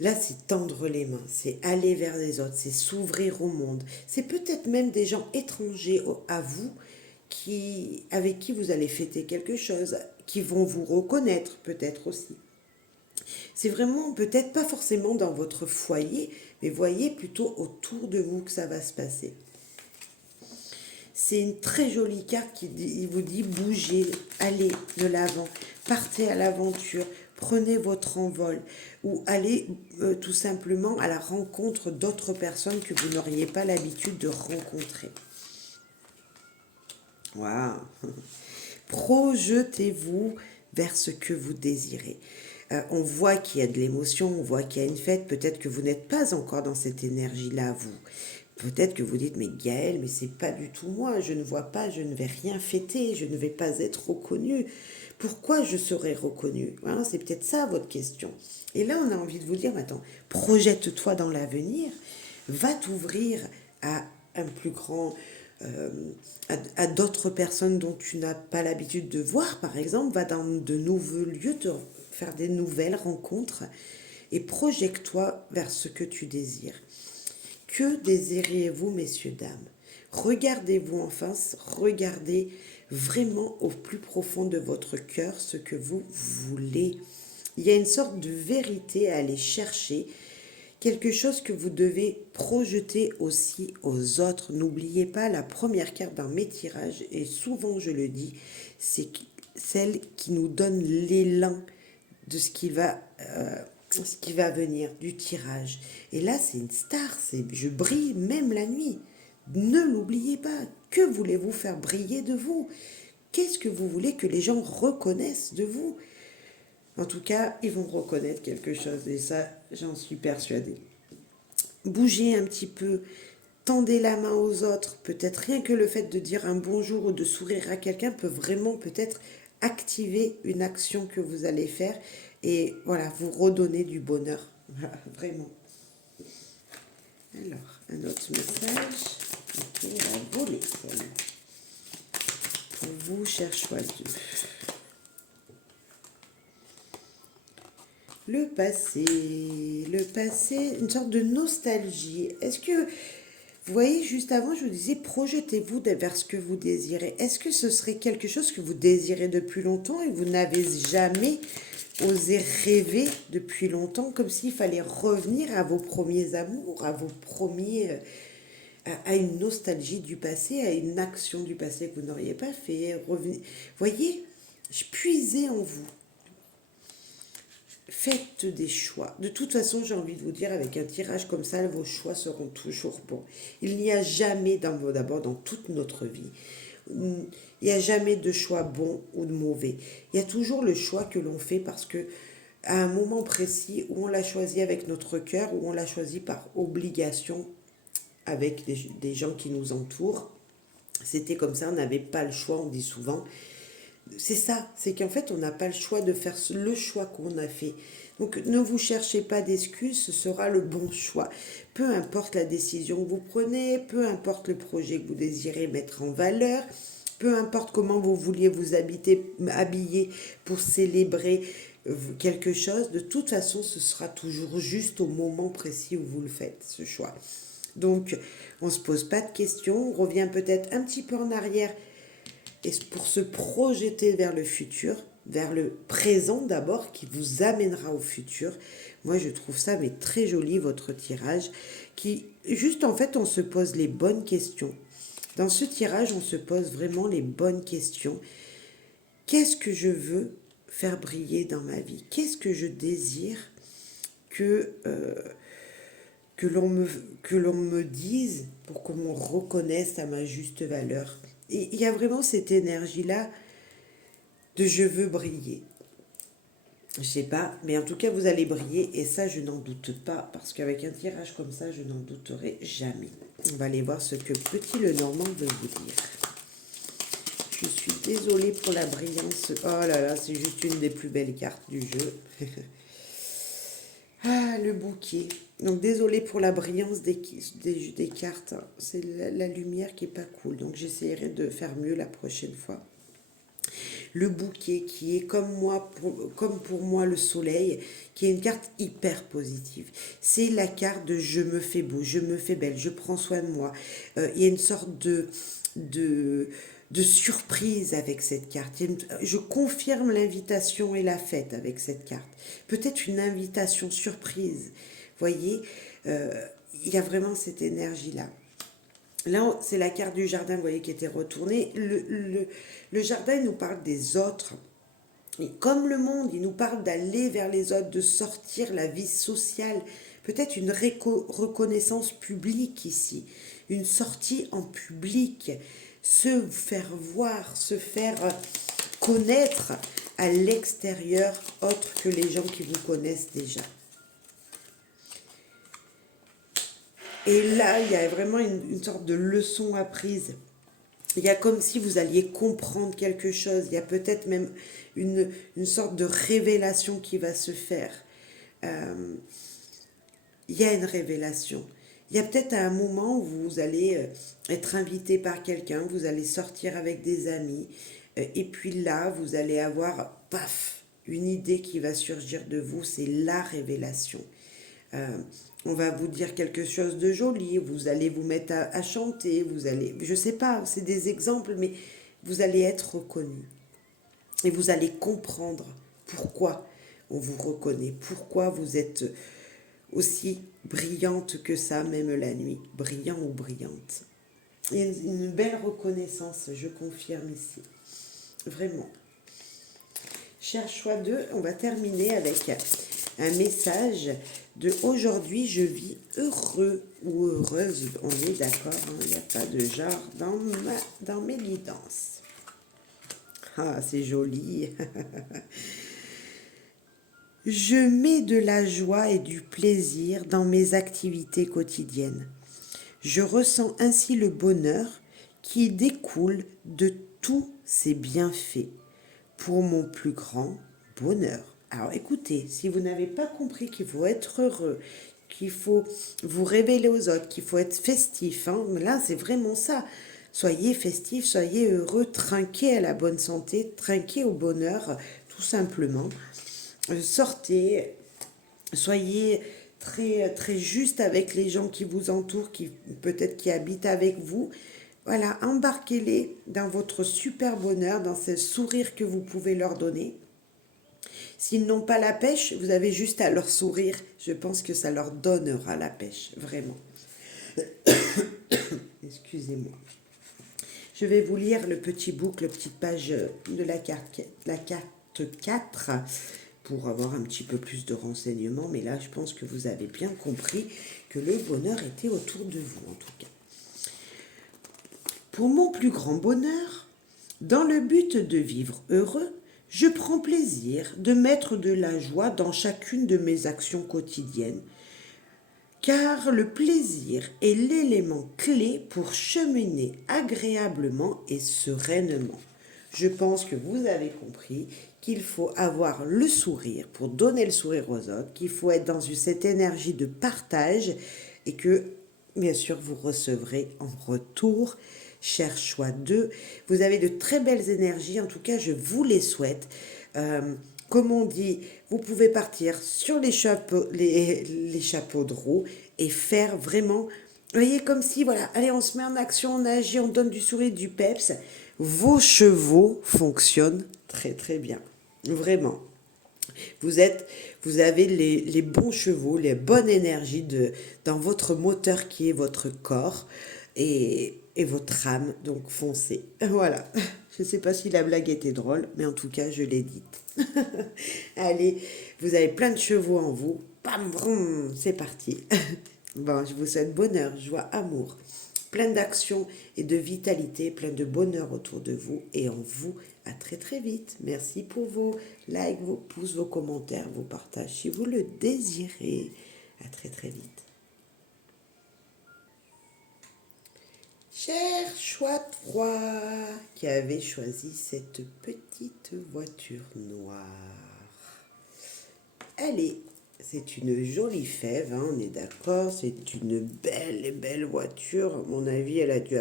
Là, c'est tendre les mains, c'est aller vers les autres, c'est s'ouvrir au monde. C'est peut-être même des gens étrangers à vous avec qui vous allez fêter quelque chose, qui vont vous reconnaître peut-être aussi. C'est vraiment peut-être pas forcément dans votre foyer, mais voyez plutôt autour de vous que ça va se passer. C'est une très jolie carte qui vous dit bougez, allez de l'avant, partez à l'aventure, prenez votre envol ou allez tout simplement à la rencontre d'autres personnes que vous n'auriez pas l'habitude de rencontrer. Waouh! Projetez-vous vers ce que vous désirez. On voit qu'il y a de l'émotion, on voit qu'il y a une fête. Peut-être que vous n'êtes pas encore dans cette énergie-là, vous. Peut-être que vous dites, mais Gaëlle, mais c'est pas du tout moi, je ne vois pas, je ne vais rien fêter, je ne vais pas être reconnue. Pourquoi je serais reconnue? Voilà, c'est peut-être ça votre question. Et là, on a envie de vous dire, attends, projette-toi dans l'avenir, va t'ouvrir à un plus grand, à d'autres personnes dont tu n'as pas l'habitude de voir, par exemple, va dans de nouveaux lieux, te faire des nouvelles rencontres et projette-toi vers ce que tu désires. Que désiriez-vous, messieurs, dames? Regardez-vous en face, regardez vraiment au plus profond de votre cœur ce que vous voulez. Il y a une sorte de vérité à aller chercher, quelque chose que vous devez projeter aussi aux autres. N'oubliez pas, la première carte dans mes tirages, et souvent je le dis, c'est celle qui nous donne l'élan de ce qui va venir, du tirage. Et là, c'est une star, je brille même la nuit. Ne l'oubliez pas. Que voulez-vous faire briller de vous? Qu'est-ce que vous voulez que les gens reconnaissent de vous? En tout cas, ils vont reconnaître quelque chose, et ça, j'en suis persuadée. Bougez un petit peu, tendez la main aux autres. Peut-être rien que le fait de dire un bonjour ou de sourire à quelqu'un peut vraiment peut-être activer une action que vous allez faire et voilà, vous redonner du bonheur. Voilà, vraiment. Alors, un autre message. Ok, on va voler celle. Pour vous, cher choix 2. Le passé, une sorte de nostalgie. Est-ce que, vous voyez, juste avant, je vous disais, projetez-vous vers ce que vous désirez. Est-ce que ce serait quelque chose que vous désirez depuis longtemps et vous n'avez jamais osé rêver depuis longtemps, comme s'il fallait revenir à vos premiers amours, à vos premiers, à une nostalgie du passé, à une action du passé que vous n'auriez pas fait. Voyez, puisez en vous. Faites des choix. De toute façon, j'ai envie de vous dire, avec un tirage comme ça, vos choix seront toujours bons. Il n'y a jamais, d'abord dans toute notre vie, il n'y a jamais de choix bon ou de mauvais. Il y a toujours le choix que l'on fait parce que à un moment précis où on l'a choisi avec notre cœur, où on l'a choisi par obligation avec des gens qui nous entourent. C'était comme ça, on n'avait pas le choix, on dit souvent. C'est ça, c'est qu'en fait, on n'a pas le choix de faire le choix qu'on a fait. Donc, ne vous cherchez pas d'excuses, ce sera le bon choix. Peu importe la décision que vous prenez, peu importe le projet que vous désirez mettre en valeur, peu importe comment vous vouliez vous habiller pour célébrer quelque chose, de toute façon, ce sera toujours juste au moment précis où vous le faites, ce choix. Donc, on ne se pose pas de questions, on revient peut-être un petit peu en arrière et pour se projeter vers le futur, vers le présent d'abord, qui vous amènera au futur. Moi, je trouve ça mais très joli, votre tirage, qui, juste en fait, on se pose les bonnes questions. Dans ce tirage, on se pose vraiment les bonnes questions. Qu'est-ce que je veux faire briller dans ma vie? Qu'est-ce que je désire que, que l'on me dise pour qu'on me reconnaisse à ma juste valeur? Et il y a vraiment cette énergie-là de je veux briller. Je sais pas, mais en tout cas, vous allez briller et ça, je n'en doute pas parce qu'avec un tirage comme ça, je n'en douterai jamais. On va aller voir ce que Petit Lenormand veut vous dire. Je suis désolée pour la brillance. Oh là là, c'est juste une des plus belles cartes du jeu. Ah, le bouquet. Donc, désolée pour la brillance des cartes. C'est la lumière qui est pas cool. Donc, j'essaierai de faire mieux la prochaine fois. Le bouquet qui est comme pour moi le soleil, qui est une carte hyper positive. C'est la carte de je me fais beau, je me fais belle, je prends soin de moi. Il y a une sorte de surprise avec cette carte. Je confirme l'invitation et la fête avec cette carte. Peut-être une invitation surprise. Voyez, il y a vraiment cette énergie-là. Là, c'est la carte du jardin, vous voyez, qui était retournée. Le jardin, il nous parle des autres. Et comme le monde, il nous parle d'aller vers les autres, de sortir la vie sociale. Peut-être une reconnaissance publique ici. Une sortie en public. Se faire voir, se faire connaître à l'extérieur, autre que les gens qui vous connaissent déjà. Et là, il y a vraiment une sorte de leçon apprise. Il y a comme si vous alliez comprendre quelque chose. Il y a peut-être même une sorte de révélation qui va se faire. Il y a une révélation. Il y a peut-être un moment où vous allez être invité par quelqu'un, vous allez sortir avec des amis, et puis là, vous allez avoir, paf, une idée qui va surgir de vous, c'est la révélation. On va vous dire quelque chose de joli, vous allez vous mettre à chanter, vous allez, je sais pas, c'est des exemples, mais vous allez être reconnu. Et vous allez comprendre pourquoi on vous reconnaît, pourquoi vous êtes aussi brillante que ça, même la nuit, brillant ou brillante. Il y a une belle reconnaissance, je confirme ici, vraiment. Cher choix 2, on va terminer avec un message de aujourd'hui, je vis heureux ou heureuse. On est d'accord, hein, il n'y a pas de genre dans mes guidances. Ah, c'est joli. Je mets de la joie et du plaisir dans mes activités quotidiennes. Je ressens ainsi le bonheur qui découle de tous ces bienfaits pour mon plus grand bonheur. Alors écoutez, si vous n'avez pas compris qu'il faut être heureux, qu'il faut vous révéler aux autres, qu'il faut être festif, hein, mais là c'est vraiment ça. Soyez festif, soyez heureux, trinquez à la bonne santé, trinquez au bonheur, tout simplement. Sortez, soyez très juste avec les gens qui vous entourent, qui peut-être qui habitent avec vous. Voilà, embarquez-les dans votre super bonheur, dans ce sourire que vous pouvez leur donner. S'ils n'ont pas la pêche, vous avez juste à leur sourire. Je pense que ça leur donnera la pêche, vraiment. Excusez-moi. Je vais vous lire le petit book, la petite page de la carte 4 pour avoir un petit peu plus de renseignements. Mais là, je pense que vous avez bien compris que le bonheur était autour de vous, en tout cas. Pour mon plus grand bonheur, dans le but de vivre heureux, je prends plaisir de mettre de la joie dans chacune de mes actions quotidiennes, car le plaisir est l'élément clé pour cheminer agréablement et sereinement. Je pense que vous avez compris qu'il faut avoir le sourire pour donner le sourire aux autres, qu'il faut être dans cette énergie de partage et que, bien sûr, vous recevrez en retour. Cher choix 2, vous avez de très belles énergies, en tout cas je vous les souhaite. Comme on dit, vous pouvez partir sur les chapeaux de roue et faire vraiment, vous voyez, comme si, voilà, allez, on se met en action, on agit, on donne du sourire, du peps. Vos chevaux fonctionnent très très bien, vraiment. Vous avez les bons chevaux, les bonnes énergies dans votre moteur qui est votre corps et votre âme, donc foncez. Voilà. Je ne sais pas si la blague était drôle, mais en tout cas, je l'ai dite. Allez, vous avez plein de chevaux en vous. Bam, vroom, c'est parti. Bon, je vous souhaite bonheur, joie, amour, plein d'actions et de vitalité, plein de bonheur autour de vous et en vous. À très très vite. Merci pour vos likes, vos pouces, vos commentaires, vos partages si vous le désirez. À très très vite. Cher choix 3 qui avait choisi cette petite voiture noire. Allez, c'est une jolie fève, hein, on est d'accord, c'est une belle voiture. À mon avis, elle a dû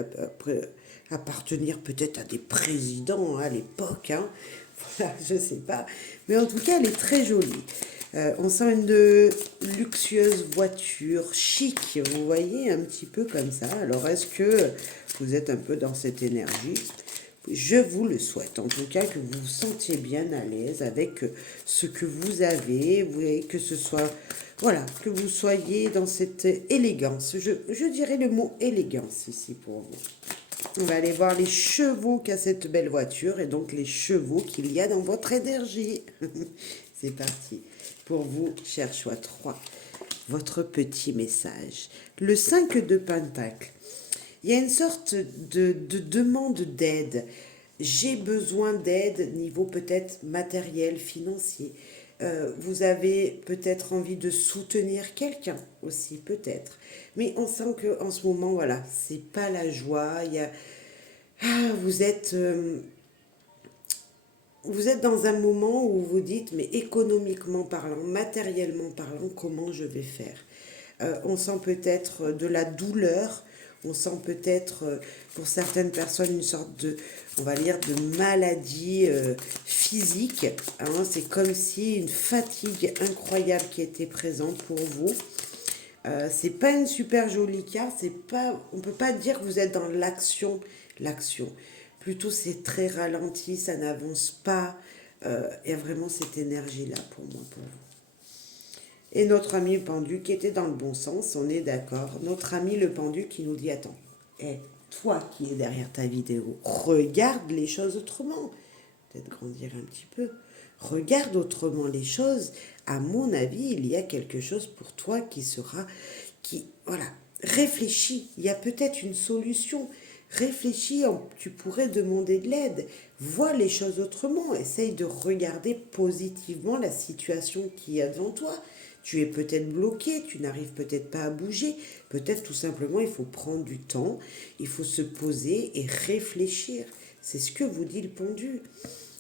appartenir peut-être à des présidents à l'époque, hein. Voilà, je sais pas. Mais en tout cas, elle est très jolie. On sent une luxueuse voiture chic, vous voyez, un petit peu comme ça. Alors, est-ce que vous êtes un peu dans cette énergie ? Je vous le souhaite, en tout cas, que vous vous sentiez bien à l'aise avec ce que vous avez, vous voyez, que ce soit, voilà, que vous soyez dans cette élégance. Je dirais le mot élégance ici pour vous. On va aller voir les chevaux qu'a cette belle voiture et donc les chevaux qu'il y a dans votre énergie. C'est parti. Pour vous, cher choix 3, votre petit message. Le 5 de Pentacle. Il y a une sorte de demande d'aide. J'ai besoin d'aide, niveau peut-être matériel, financier. Vous avez peut-être envie de soutenir quelqu'un aussi, peut-être. Mais on sent qu'en ce moment, voilà, c'est pas la joie. Vous êtes dans un moment où vous dites, mais économiquement parlant, matériellement parlant, comment je vais faire ? On sent peut-être de la douleur, on sent peut-être pour certaines personnes une sorte de, on va dire, de maladie physique. Hein, c'est comme si une fatigue incroyable qui était présente pour vous. C'est pas une super jolie carte, on peut pas dire que vous êtes dans l'action. Plutôt c'est très ralenti, ça n'avance pas. Il y a vraiment cette énergie-là pour moi, pour vous. Et notre ami le pendu qui était dans le bon sens, on est d'accord. Notre ami le pendu qui nous dit, attends, toi qui es derrière ta vidéo, regarde les choses autrement. Peut-être grandir un petit peu. Regarde autrement les choses. À mon avis, il y a quelque chose pour toi voilà, réfléchis. Il y a peut-être une solution. Réfléchis, tu pourrais demander de l'aide. Vois les choses autrement. Essaye de regarder positivement la situation qui est devant toi. Tu es peut-être bloqué, tu n'arrives peut-être pas à bouger. Peut-être tout simplement il faut prendre du temps, il faut se poser et réfléchir. C'est ce que vous dit le pendu.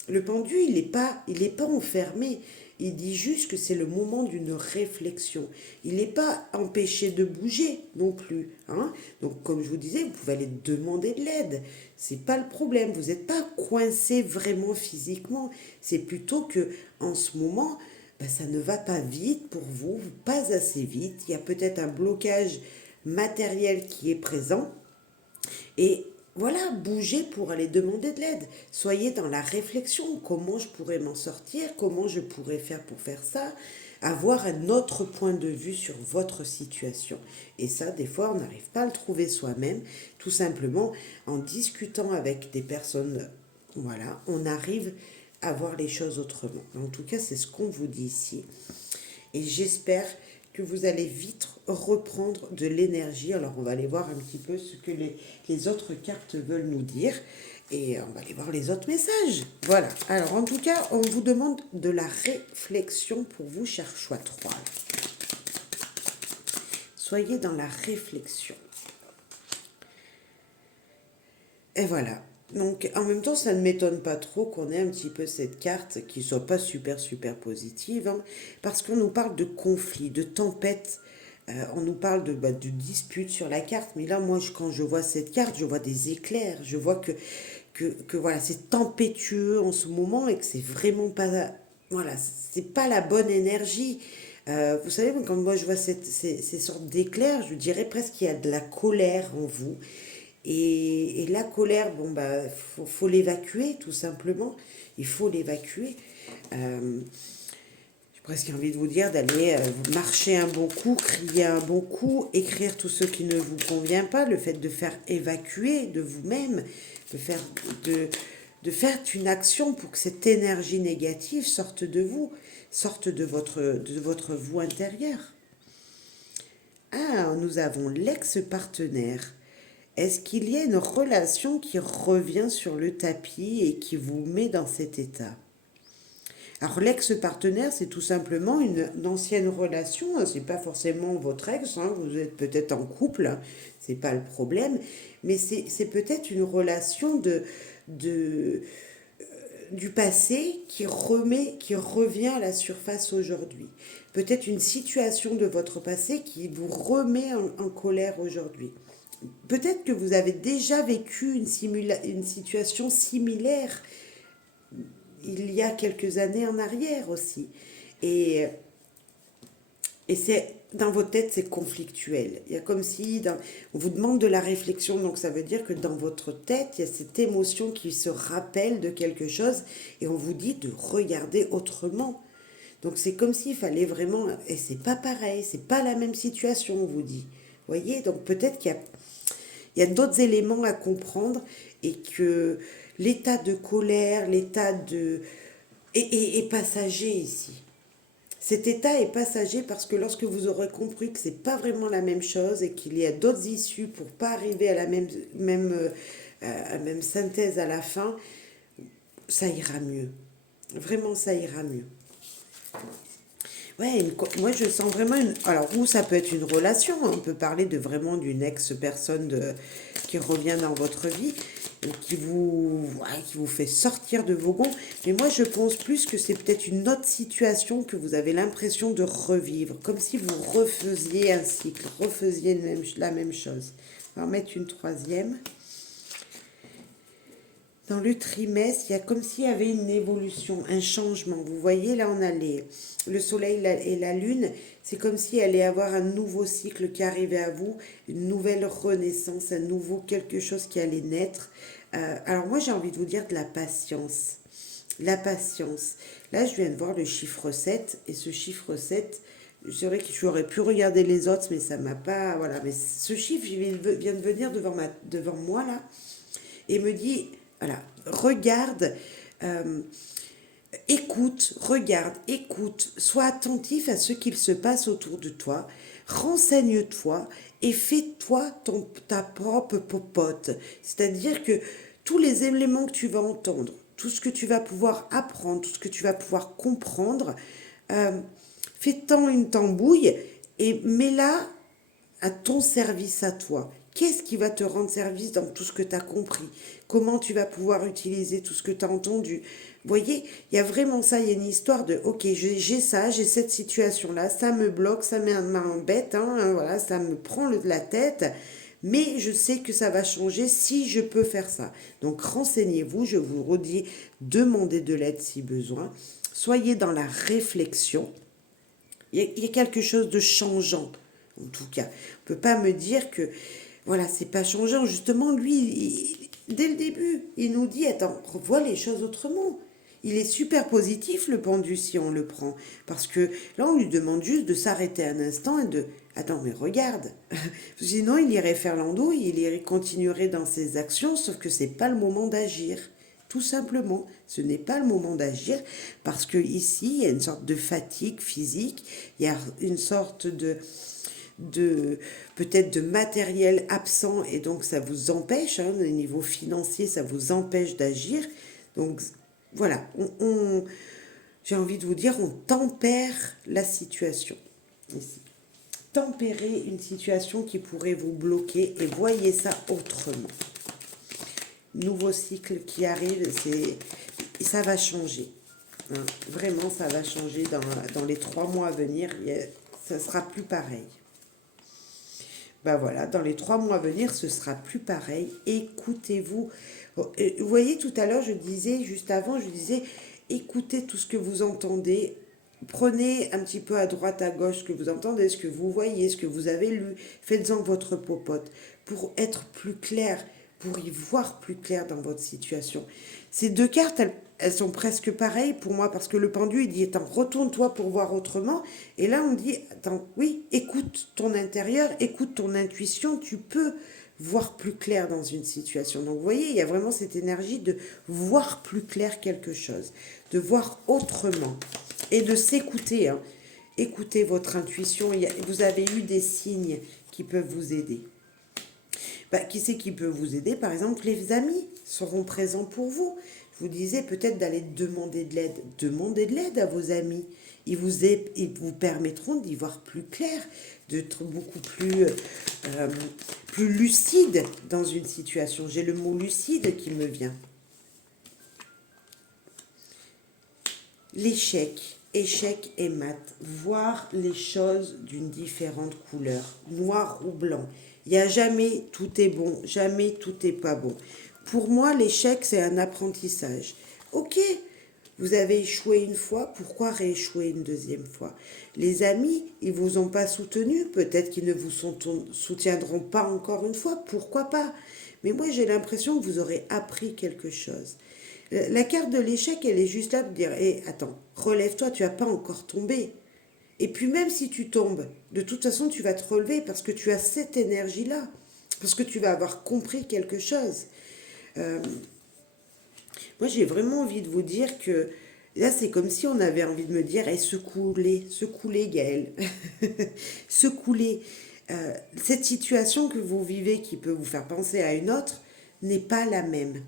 Le pendu, il est pas enfermé. Il dit juste que c'est le moment d'une réflexion. Il n'est pas empêché de bouger non plus. Hein. Donc, comme je vous disais, vous pouvez aller demander de l'aide. C'est pas le problème. Vous n'êtes pas coincé vraiment physiquement. C'est plutôt que en ce moment, ben, ça ne va pas vite pour vous, pas assez vite. Il y a peut-être un blocage matériel qui est présent. Et voilà, bougez pour aller demander de l'aide. Soyez dans la réflexion. Comment je pourrais m'en sortir? Comment je pourrais faire pour faire ça? Avoir un autre point de vue sur votre situation. Et ça, des fois, on n'arrive pas à le trouver soi-même. Tout simplement, en discutant avec des personnes, voilà, on arrive à voir les choses autrement. En tout cas, c'est ce qu'on vous dit ici. Et j'espère que vous allez vite reprendre de l'énergie. Alors, on va aller voir un petit peu ce que les autres cartes veulent nous dire. Et on va aller voir les autres messages. Voilà. Alors, en tout cas, on vous demande de la réflexion pour vous, cher choix 3. Soyez dans la réflexion. Et voilà. Donc, en même temps, ça ne m'étonne pas trop qu'on ait un petit peu cette carte qui ne soit pas super, super positive, hein, parce qu'on nous parle de conflits, de tempêtes, on nous parle de disputes sur la carte, mais là, moi, quand je vois cette carte, je vois des éclairs, je vois que voilà, c'est tempétueux en ce moment et que c'est vraiment pas, voilà, c'est pas la bonne énergie. Vous savez, quand moi je vois ces sortes d'éclairs, je dirais presque qu'il y a de la colère en vous. Et la colère, bon, bah, faut l'évacuer, tout simplement. Il faut l'évacuer. J'ai presque envie de vous dire d'aller marcher un bon coup, crier un bon coup, écrire tout ce qui ne vous convient pas, le fait de faire évacuer de vous-même, de faire, de faire une action pour que cette énergie négative sorte de vous, sorte de votre vous intérieur. Ah, nous avons l'ex-partenaire. Est-ce qu'il y a une relation qui revient sur le tapis et qui vous met dans cet état? Alors l'ex-partenaire, c'est tout simplement une ancienne relation, hein, c'est pas forcément votre ex, hein, vous êtes peut-être en couple, hein, c'est pas le problème, mais c'est peut-être une relation de, du passé qui revient à la surface aujourd'hui. Peut-être une situation de votre passé qui vous remet en colère aujourd'hui. Peut-être que vous avez déjà vécu une situation similaire il y a quelques années en arrière aussi. Et, et c'est dans votre tête, c'est conflictuel. Il y a comme si on vous demande de la réflexion, donc ça veut dire que dans votre tête, il y a cette émotion qui se rappelle de quelque chose et on vous dit de regarder autrement. Donc c'est comme s'il fallait vraiment, et c'est pas pareil, c'est pas la même situation, on vous dit. Vous voyez, donc peut-être qu'il y a d'autres éléments à comprendre et que l'état de colère, l'état de... est passager ici. Cet état est passager parce que lorsque vous aurez compris que c'est pas vraiment la même chose et qu'il y a d'autres issues pour pas arriver à la même synthèse à la fin, ça ira mieux. Vraiment, ça ira mieux. Ouais, moi je sens vraiment une... Alors, ou ça peut être une relation, hein, on peut parler de vraiment d'une ex-personne qui revient dans votre vie, et qui vous fait sortir de vos gonds. Mais moi je pense plus que c'est peut-être une autre situation que vous avez l'impression de revivre, comme si vous refaisiez un cycle, refaisiez la même chose. On va en mettre une troisième. Dans le trimestre, il y a comme s'il y avait une évolution, un changement. Vous voyez, là, on a le soleil et la lune. C'est comme s'il allait avoir un nouveau cycle qui arrivait à vous, une nouvelle renaissance, un nouveau quelque chose qui allait naître. Alors moi, j'ai envie de vous dire de la patience. La patience. Là, je viens de voir le chiffre 7. Et ce chiffre 7, c'est vrai que j'aurais pu regarder les autres, mais ça m'a pas... Voilà, mais ce chiffre vient de venir devant moi, là, et me dit... Voilà, regarde, écoute, sois attentif à ce qu'il se passe autour de toi, renseigne-toi et fais-toi ta propre popote. C'est-à-dire que tous les éléments que tu vas entendre, tout ce que tu vas pouvoir apprendre, tout ce que tu vas pouvoir comprendre, Fais-t'en une tambouille et mets-la à ton service à toi. Qu'est-ce qui va te rendre service dans tout ce que tu as compris? Comment tu vas pouvoir utiliser tout ce que tu as entendu? Vous voyez, il y a vraiment ça, il y a une histoire de, ok, j'ai ça, j'ai cette situation-là, ça me bloque, ça m'embête, hein, voilà, ça me prend la tête, mais je sais que ça va changer si je peux faire ça. Donc renseignez-vous, je vous redis, demandez de l'aide si besoin, soyez dans la réflexion. Il y a quelque chose de changeant, en tout cas. On ne peut pas me dire que, voilà, c'est pas changeant. Justement, lui, dès le début, il nous dit, attends, revois les choses autrement. Il est super positif, le pendu, si on le prend. Parce que là, on lui demande juste de s'arrêter un instant et de, attends, mais regarde. Sinon, il irait faire l'andouille, continuerait dans ses actions, sauf que c'est pas le moment d'agir. Tout simplement, ce n'est pas le moment d'agir parce que ici, il y a une sorte de fatigue physique, il y a une sorte de peut-être de matériel absent et donc ça vous empêche, hein, au niveau financier, ça vous empêche d'agir. Donc voilà, j'ai envie de vous dire, on tempère la situation ici. Tempérer une situation qui pourrait vous bloquer et voyez ça autrement. Nouveau cycle qui arrive, ça va changer. Hein. Vraiment, ça va changer dans les 3 mois à venir. Ça sera plus pareil. Ben voilà, dans les 3 mois à venir, ce sera plus pareil. Écoutez-vous. Vous voyez, tout à l'heure, juste avant, je disais, écoutez tout ce que vous entendez. Prenez un petit peu à droite, à gauche ce que vous entendez, ce que vous voyez, ce que vous avez lu. Faites-en votre popote pour être plus clair, pour y voir plus clair dans votre situation. Ces 2 cartes, elles sont presque pareilles pour moi parce que le pendu, il dit, attends, retourne-toi pour voir autrement. Et là, on dit, attends, oui, écoute ton intérieur, écoute ton intuition, tu peux voir plus clair dans une situation. Donc, vous voyez, il y a vraiment cette énergie de voir plus clair quelque chose, de voir autrement et de s'écouter. Hein. Écoutez votre intuition. Vous avez eu des signes qui peuvent vous aider. Qui c'est qui peut vous aider? Par exemple, les amis seront présents pour vous. Je vous disais peut-être d'aller demander de l'aide. Demandez de l'aide à vos amis. Ils vous permettront d'y voir plus clair, d'être beaucoup plus lucide dans une situation. J'ai le mot lucide qui me vient. L'échec, échec et mat, voir les choses d'une différente couleur, noir ou blanc. Il n'y a jamais tout est bon, jamais tout est pas bon. Pour moi, l'échec, c'est un apprentissage. Ok, vous avez échoué une fois, pourquoi rééchouer une deuxième fois? Les amis, ils ne vous ont pas soutenu, peut-être qu'ils ne vous soutiendront pas encore une fois, pourquoi pas? Mais moi, j'ai l'impression que vous aurez appris quelque chose. La carte de l'échec, elle est juste là pour dire, hé, attends, relève-toi, tu n'as pas encore tombé. Et puis même si tu tombes, de toute façon, tu vas te relever parce que tu as cette énergie-là, parce que tu vas avoir compris quelque chose. Moi, j'ai vraiment envie de vous dire que là, c'est comme si on avait envie de me dire, hey, secoue-les, Gaëlle. Secoue-les. Cette situation que vous vivez qui peut vous faire penser à une autre n'est pas la même.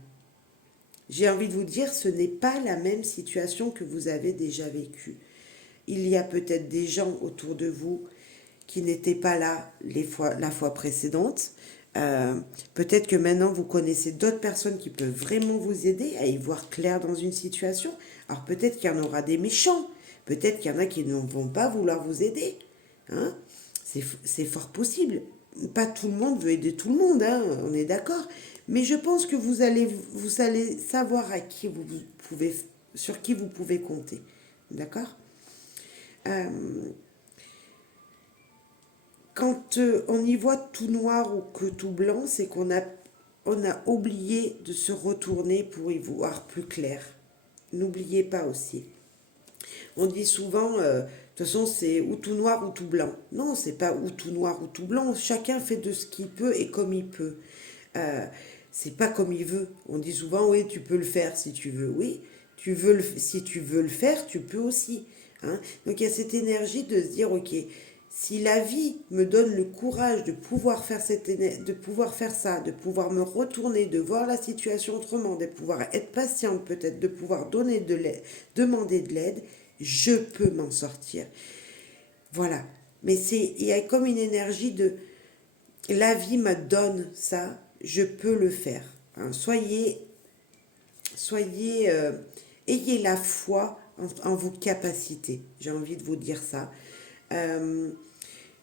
J'ai envie de vous dire, ce n'est pas la même situation que vous avez déjà vécue. Il y a peut-être des gens autour de vous qui n'étaient pas là la fois précédente. Peut-être que maintenant vous connaissez d'autres personnes qui peuvent vraiment vous aider à y voir clair dans une situation. Alors peut-être qu'il y en aura des méchants, peut-être qu'il y en a qui ne vont pas vouloir vous aider. Hein? C'est fort possible. Pas tout le monde veut aider tout le monde, hein, on est d'accord. Mais je pense que vous allez savoir sur qui vous pouvez compter. D'accord? Quand on y voit tout noir ou que tout blanc, c'est qu'on a oublié de se retourner pour y voir plus clair. N'oubliez pas aussi. On dit souvent, de toute façon, c'est ou tout noir ou tout blanc. Non, c'est pas ou tout noir ou tout blanc. Chacun fait de ce qu'il peut et comme il peut. C'est pas comme il veut. On dit souvent, oui, tu peux le faire si tu veux. Oui, si tu veux le faire, tu peux aussi. Hein. Donc il y a cette énergie de se dire, ok, si la vie me donne le courage de pouvoir faire de pouvoir faire ça, de pouvoir me retourner, de voir la situation autrement, de pouvoir être patiente peut-être, de pouvoir demander de l'aide, je peux m'en sortir. Voilà. Mais il y a comme une énergie de la vie me donne ça, je peux le faire. Hein. Ayez la foi en vos capacités. J'ai envie de vous dire ça. Euh,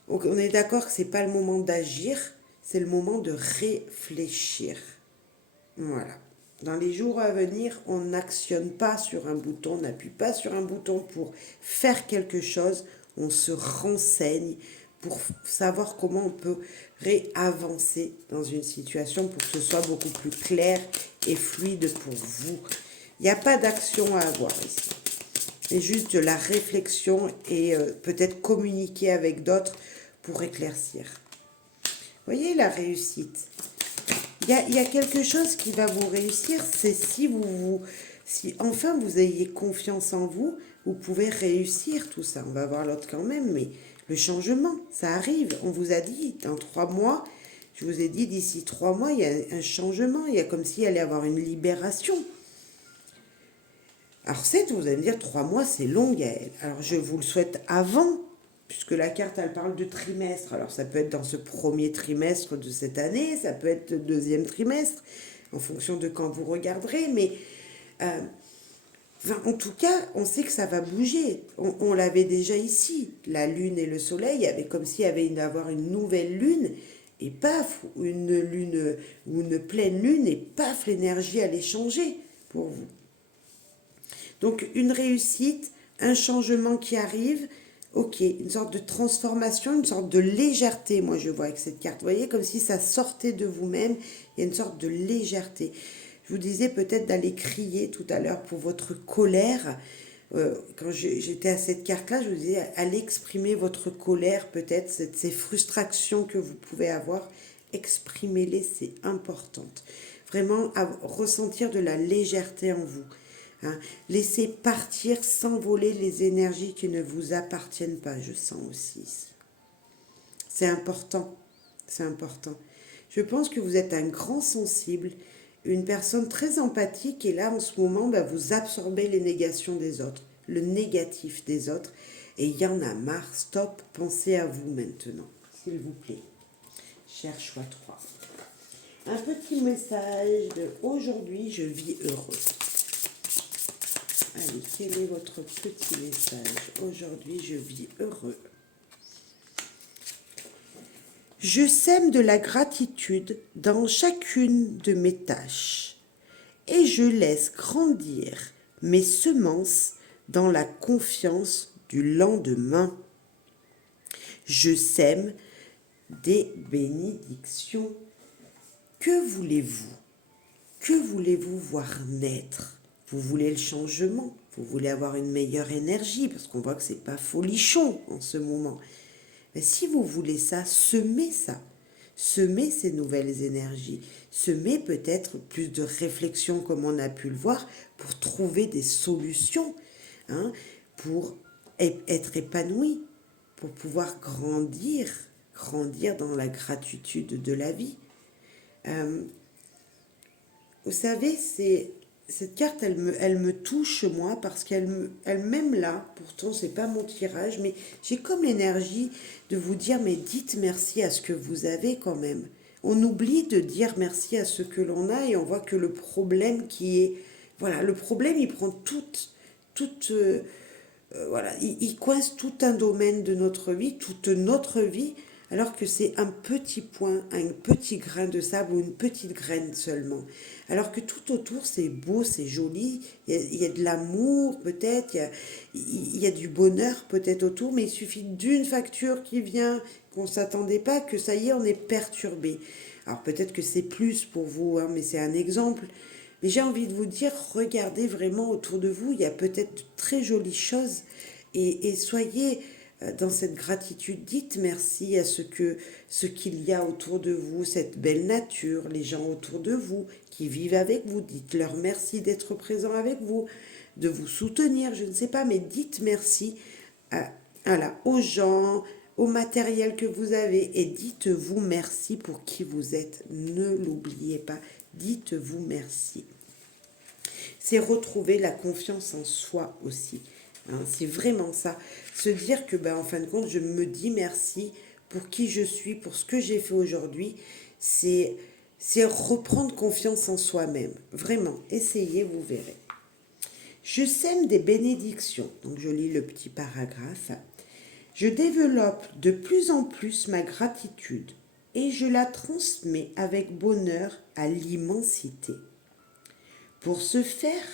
on est d'accord que c'est pas le moment d'agir, c'est le moment de réfléchir. Voilà. Dans les jours à venir, on n'actionne pas sur un bouton, on n'appuie pas sur un bouton pour faire quelque chose, on se renseigne pour savoir comment on peut réavancer dans une situation pour que ce soit beaucoup plus clair et fluide pour vous. Il n'y a pas d'action à avoir ici. C'est juste de la réflexion et peut-être communiquer avec d'autres pour éclaircir. Vous voyez la réussite. Il y a quelque chose qui va vous réussir, c'est si enfin vous ayez confiance en vous, vous pouvez réussir tout ça. On va voir l'autre quand même, mais le changement, ça arrive. On vous a dit, dans 3 mois, je vous ai dit, d'ici 3 mois, il y a un changement. Il y a comme s'il allait y avoir une libération. Alors certes, vous allez me dire, 3 mois, c'est long, Gaëlle. Alors je vous le souhaite avant, puisque la carte, elle parle de trimestre. Alors ça peut être dans ce premier trimestre de cette année, ça peut être le deuxième trimestre, en fonction de quand vous regarderez, mais en tout cas, on sait que ça va bouger. On l'avait déjà ici, la lune et le soleil, il y avait comme s'il y avait avoir une nouvelle lune, et paf, une lune ou une pleine lune, et paf, l'énergie allait changer pour vous. Donc une réussite, un changement qui arrive, ok, une sorte de transformation, une sorte de légèreté, moi je vois avec cette carte. Vous voyez, comme si ça sortait de vous-même, il y a une sorte de légèreté. Je vous disais peut-être d'aller crier tout à l'heure pour votre colère. Quand j'étais à cette carte-là, je vous disais, allez exprimer votre colère, peut-être, ces frustrations que vous pouvez avoir, exprimez-les, c'est important. Vraiment, ressentir de la légèreté en vous. Hein. Laissez partir, s'envoler les énergies qui ne vous appartiennent pas, je sens aussi ici. C'est important, c'est important. Je pense que vous êtes un grand sensible, une personne très empathique et là en ce moment, vous absorbez les négations des autres, le négatif des autres et il y en a marre, stop, pensez à vous maintenant, s'il vous plaît. Cher choix 3. Un petit message de aujourd'hui, je vis heureux. Allez, quel est votre petit message? Aujourd'hui, je vis heureux. Je sème de la gratitude dans chacune de mes tâches et je laisse grandir mes semences dans la confiance du lendemain. Je sème des bénédictions. Que voulez-vous? Que voulez-vous voir naître? Vous voulez le changement, vous voulez avoir une meilleure énergie, parce qu'on voit que c'est pas folichon en ce moment. Mais si vous voulez ça, semez ces nouvelles énergies, semez peut-être plus de réflexion comme on a pu le voir, pour trouver des solutions, hein, pour être épanoui, pour pouvoir grandir dans la gratitude de la vie. Vous savez, cette carte, elle me touche, moi, parce elle m'aime là. Pourtant, c'est pas mon tirage, mais j'ai comme l'énergie de vous dire, mais dites merci à ce que vous avez quand même. On oublie de dire merci à ce que l'on a et on voit que le problème voilà, le problème, il prend voilà, il coince tout un domaine de notre vie, toute notre vie, alors que c'est un petit point, un petit grain de sable ou une petite graine seulement. Alors que tout autour, c'est beau, c'est joli, il y a de l'amour peut-être, il y a du bonheur peut-être autour, mais il suffit d'une facture qui vient, qu'on ne s'attendait pas, que ça y est, on est perturbé. Alors peut-être que c'est plus pour vous, hein, mais c'est un exemple. Mais j'ai envie de vous dire, regardez vraiment autour de vous, il y a peut-être de très jolies choses et soyez dans cette gratitude, dites merci à ce qu'il y a autour de vous, cette belle nature, les gens autour de vous qui vivent avec vous, dites-leur merci d'être présents avec vous, de vous soutenir, je ne sais pas, mais dites merci voilà, aux gens, au matériel que vous avez et dites-vous merci pour qui vous êtes. Ne l'oubliez pas, dites-vous merci. C'est retrouver la confiance en soi aussi. Hein, c'est vraiment ça. Se dire que, ben, en fin de compte, je me dis merci pour qui je suis, pour ce que j'ai fait aujourd'hui. C'est, c'est reprendre confiance en soi-même. Vraiment, essayez, vous verrez. Je sème des bénédictions. Donc, je lis le petit paragraphe. Je développe de plus en plus ma gratitude et je la transmets avec bonheur à l'immensité. Pour ce faire,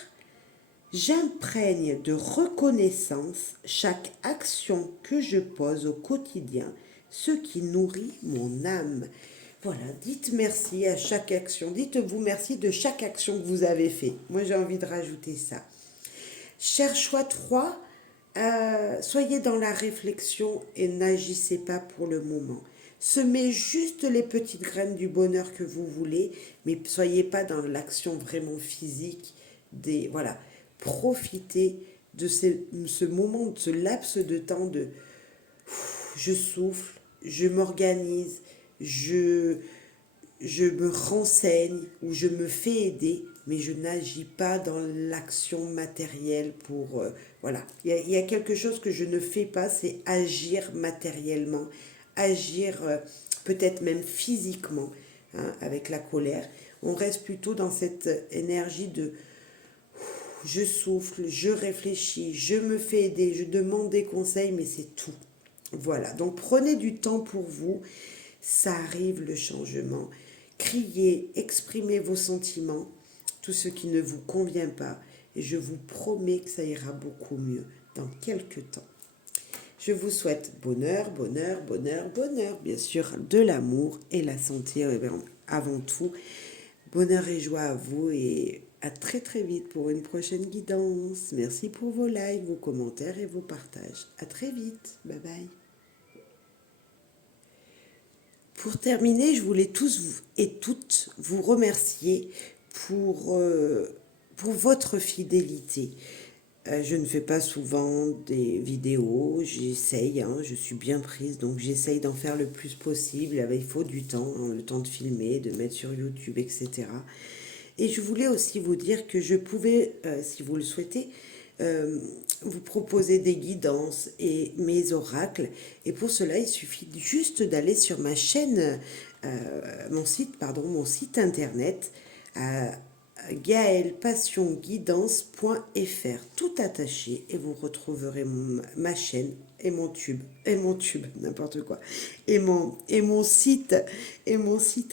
j'imprègne de reconnaissance chaque action que je pose au quotidien, ce qui nourrit mon âme. Voilà, dites merci à chaque action. Dites-vous merci de chaque action que vous avez fait. Moi, j'ai envie de rajouter ça. Cher choix 3, soyez dans la réflexion et n'agissez pas pour le moment. Semez juste les petites graines du bonheur que vous voulez, mais soyez pas dans l'action vraiment physique. Voilà, profitez de ce moment, de ce laps de temps de je souffle, je m'organise, je, je me renseigne ou je me fais aider, mais je n'agis pas dans l'action matérielle pour... voilà, il y a quelque chose que je ne fais pas, c'est agir matériellement, agir peut-être même physiquement, hein, avec la colère. On reste plutôt dans cette énergie de je souffle, je réfléchis, je me fais aider, je demande des conseils, mais c'est tout. Voilà, donc prenez du temps pour vous, ça arrive le changement. Criez, exprimez vos sentiments, tout ce qui ne vous convient pas, et je vous promets que ça ira beaucoup mieux dans quelques temps. Je vous souhaite bonheur, bonheur, bonheur, bonheur, bien sûr, de l'amour et la santé avant tout. Bonheur et joie à vous et à très très vite pour une prochaine guidance. Merci pour vos likes, vos commentaires et vos partages. À très vite. Bye bye. Pour terminer, je voulais tous et toutes vous remercier pour votre fidélité. Je ne fais pas souvent des vidéos, j'essaye, hein, je suis bien prise, donc j'essaye d'en faire le plus possible. Il faut du temps, hein, le temps de filmer, de mettre sur YouTube, etc. Et je voulais aussi vous dire que je pouvais, si vous le souhaitez, vous proposer des guidances et mes oracles. Et pour cela, il suffit juste d'aller sur ma chaîne, mon site internet, gaelpassionguidance.fr, tout attaché, et vous retrouverez ma chaîne n'importe quoi, et mon site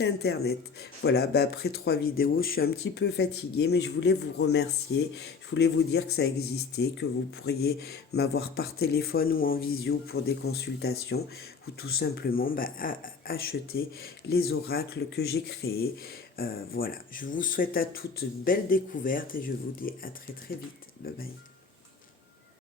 internet. Voilà, bah après 3 vidéos, je suis un petit peu fatiguée, mais je voulais vous remercier, je voulais vous dire que ça existait, que vous pourriez m'avoir par téléphone ou en visio pour des consultations, ou tout simplement acheter les oracles que j'ai créés. Voilà, je vous souhaite à toutes de belles découvertes et je vous dis à très très vite. Bye bye.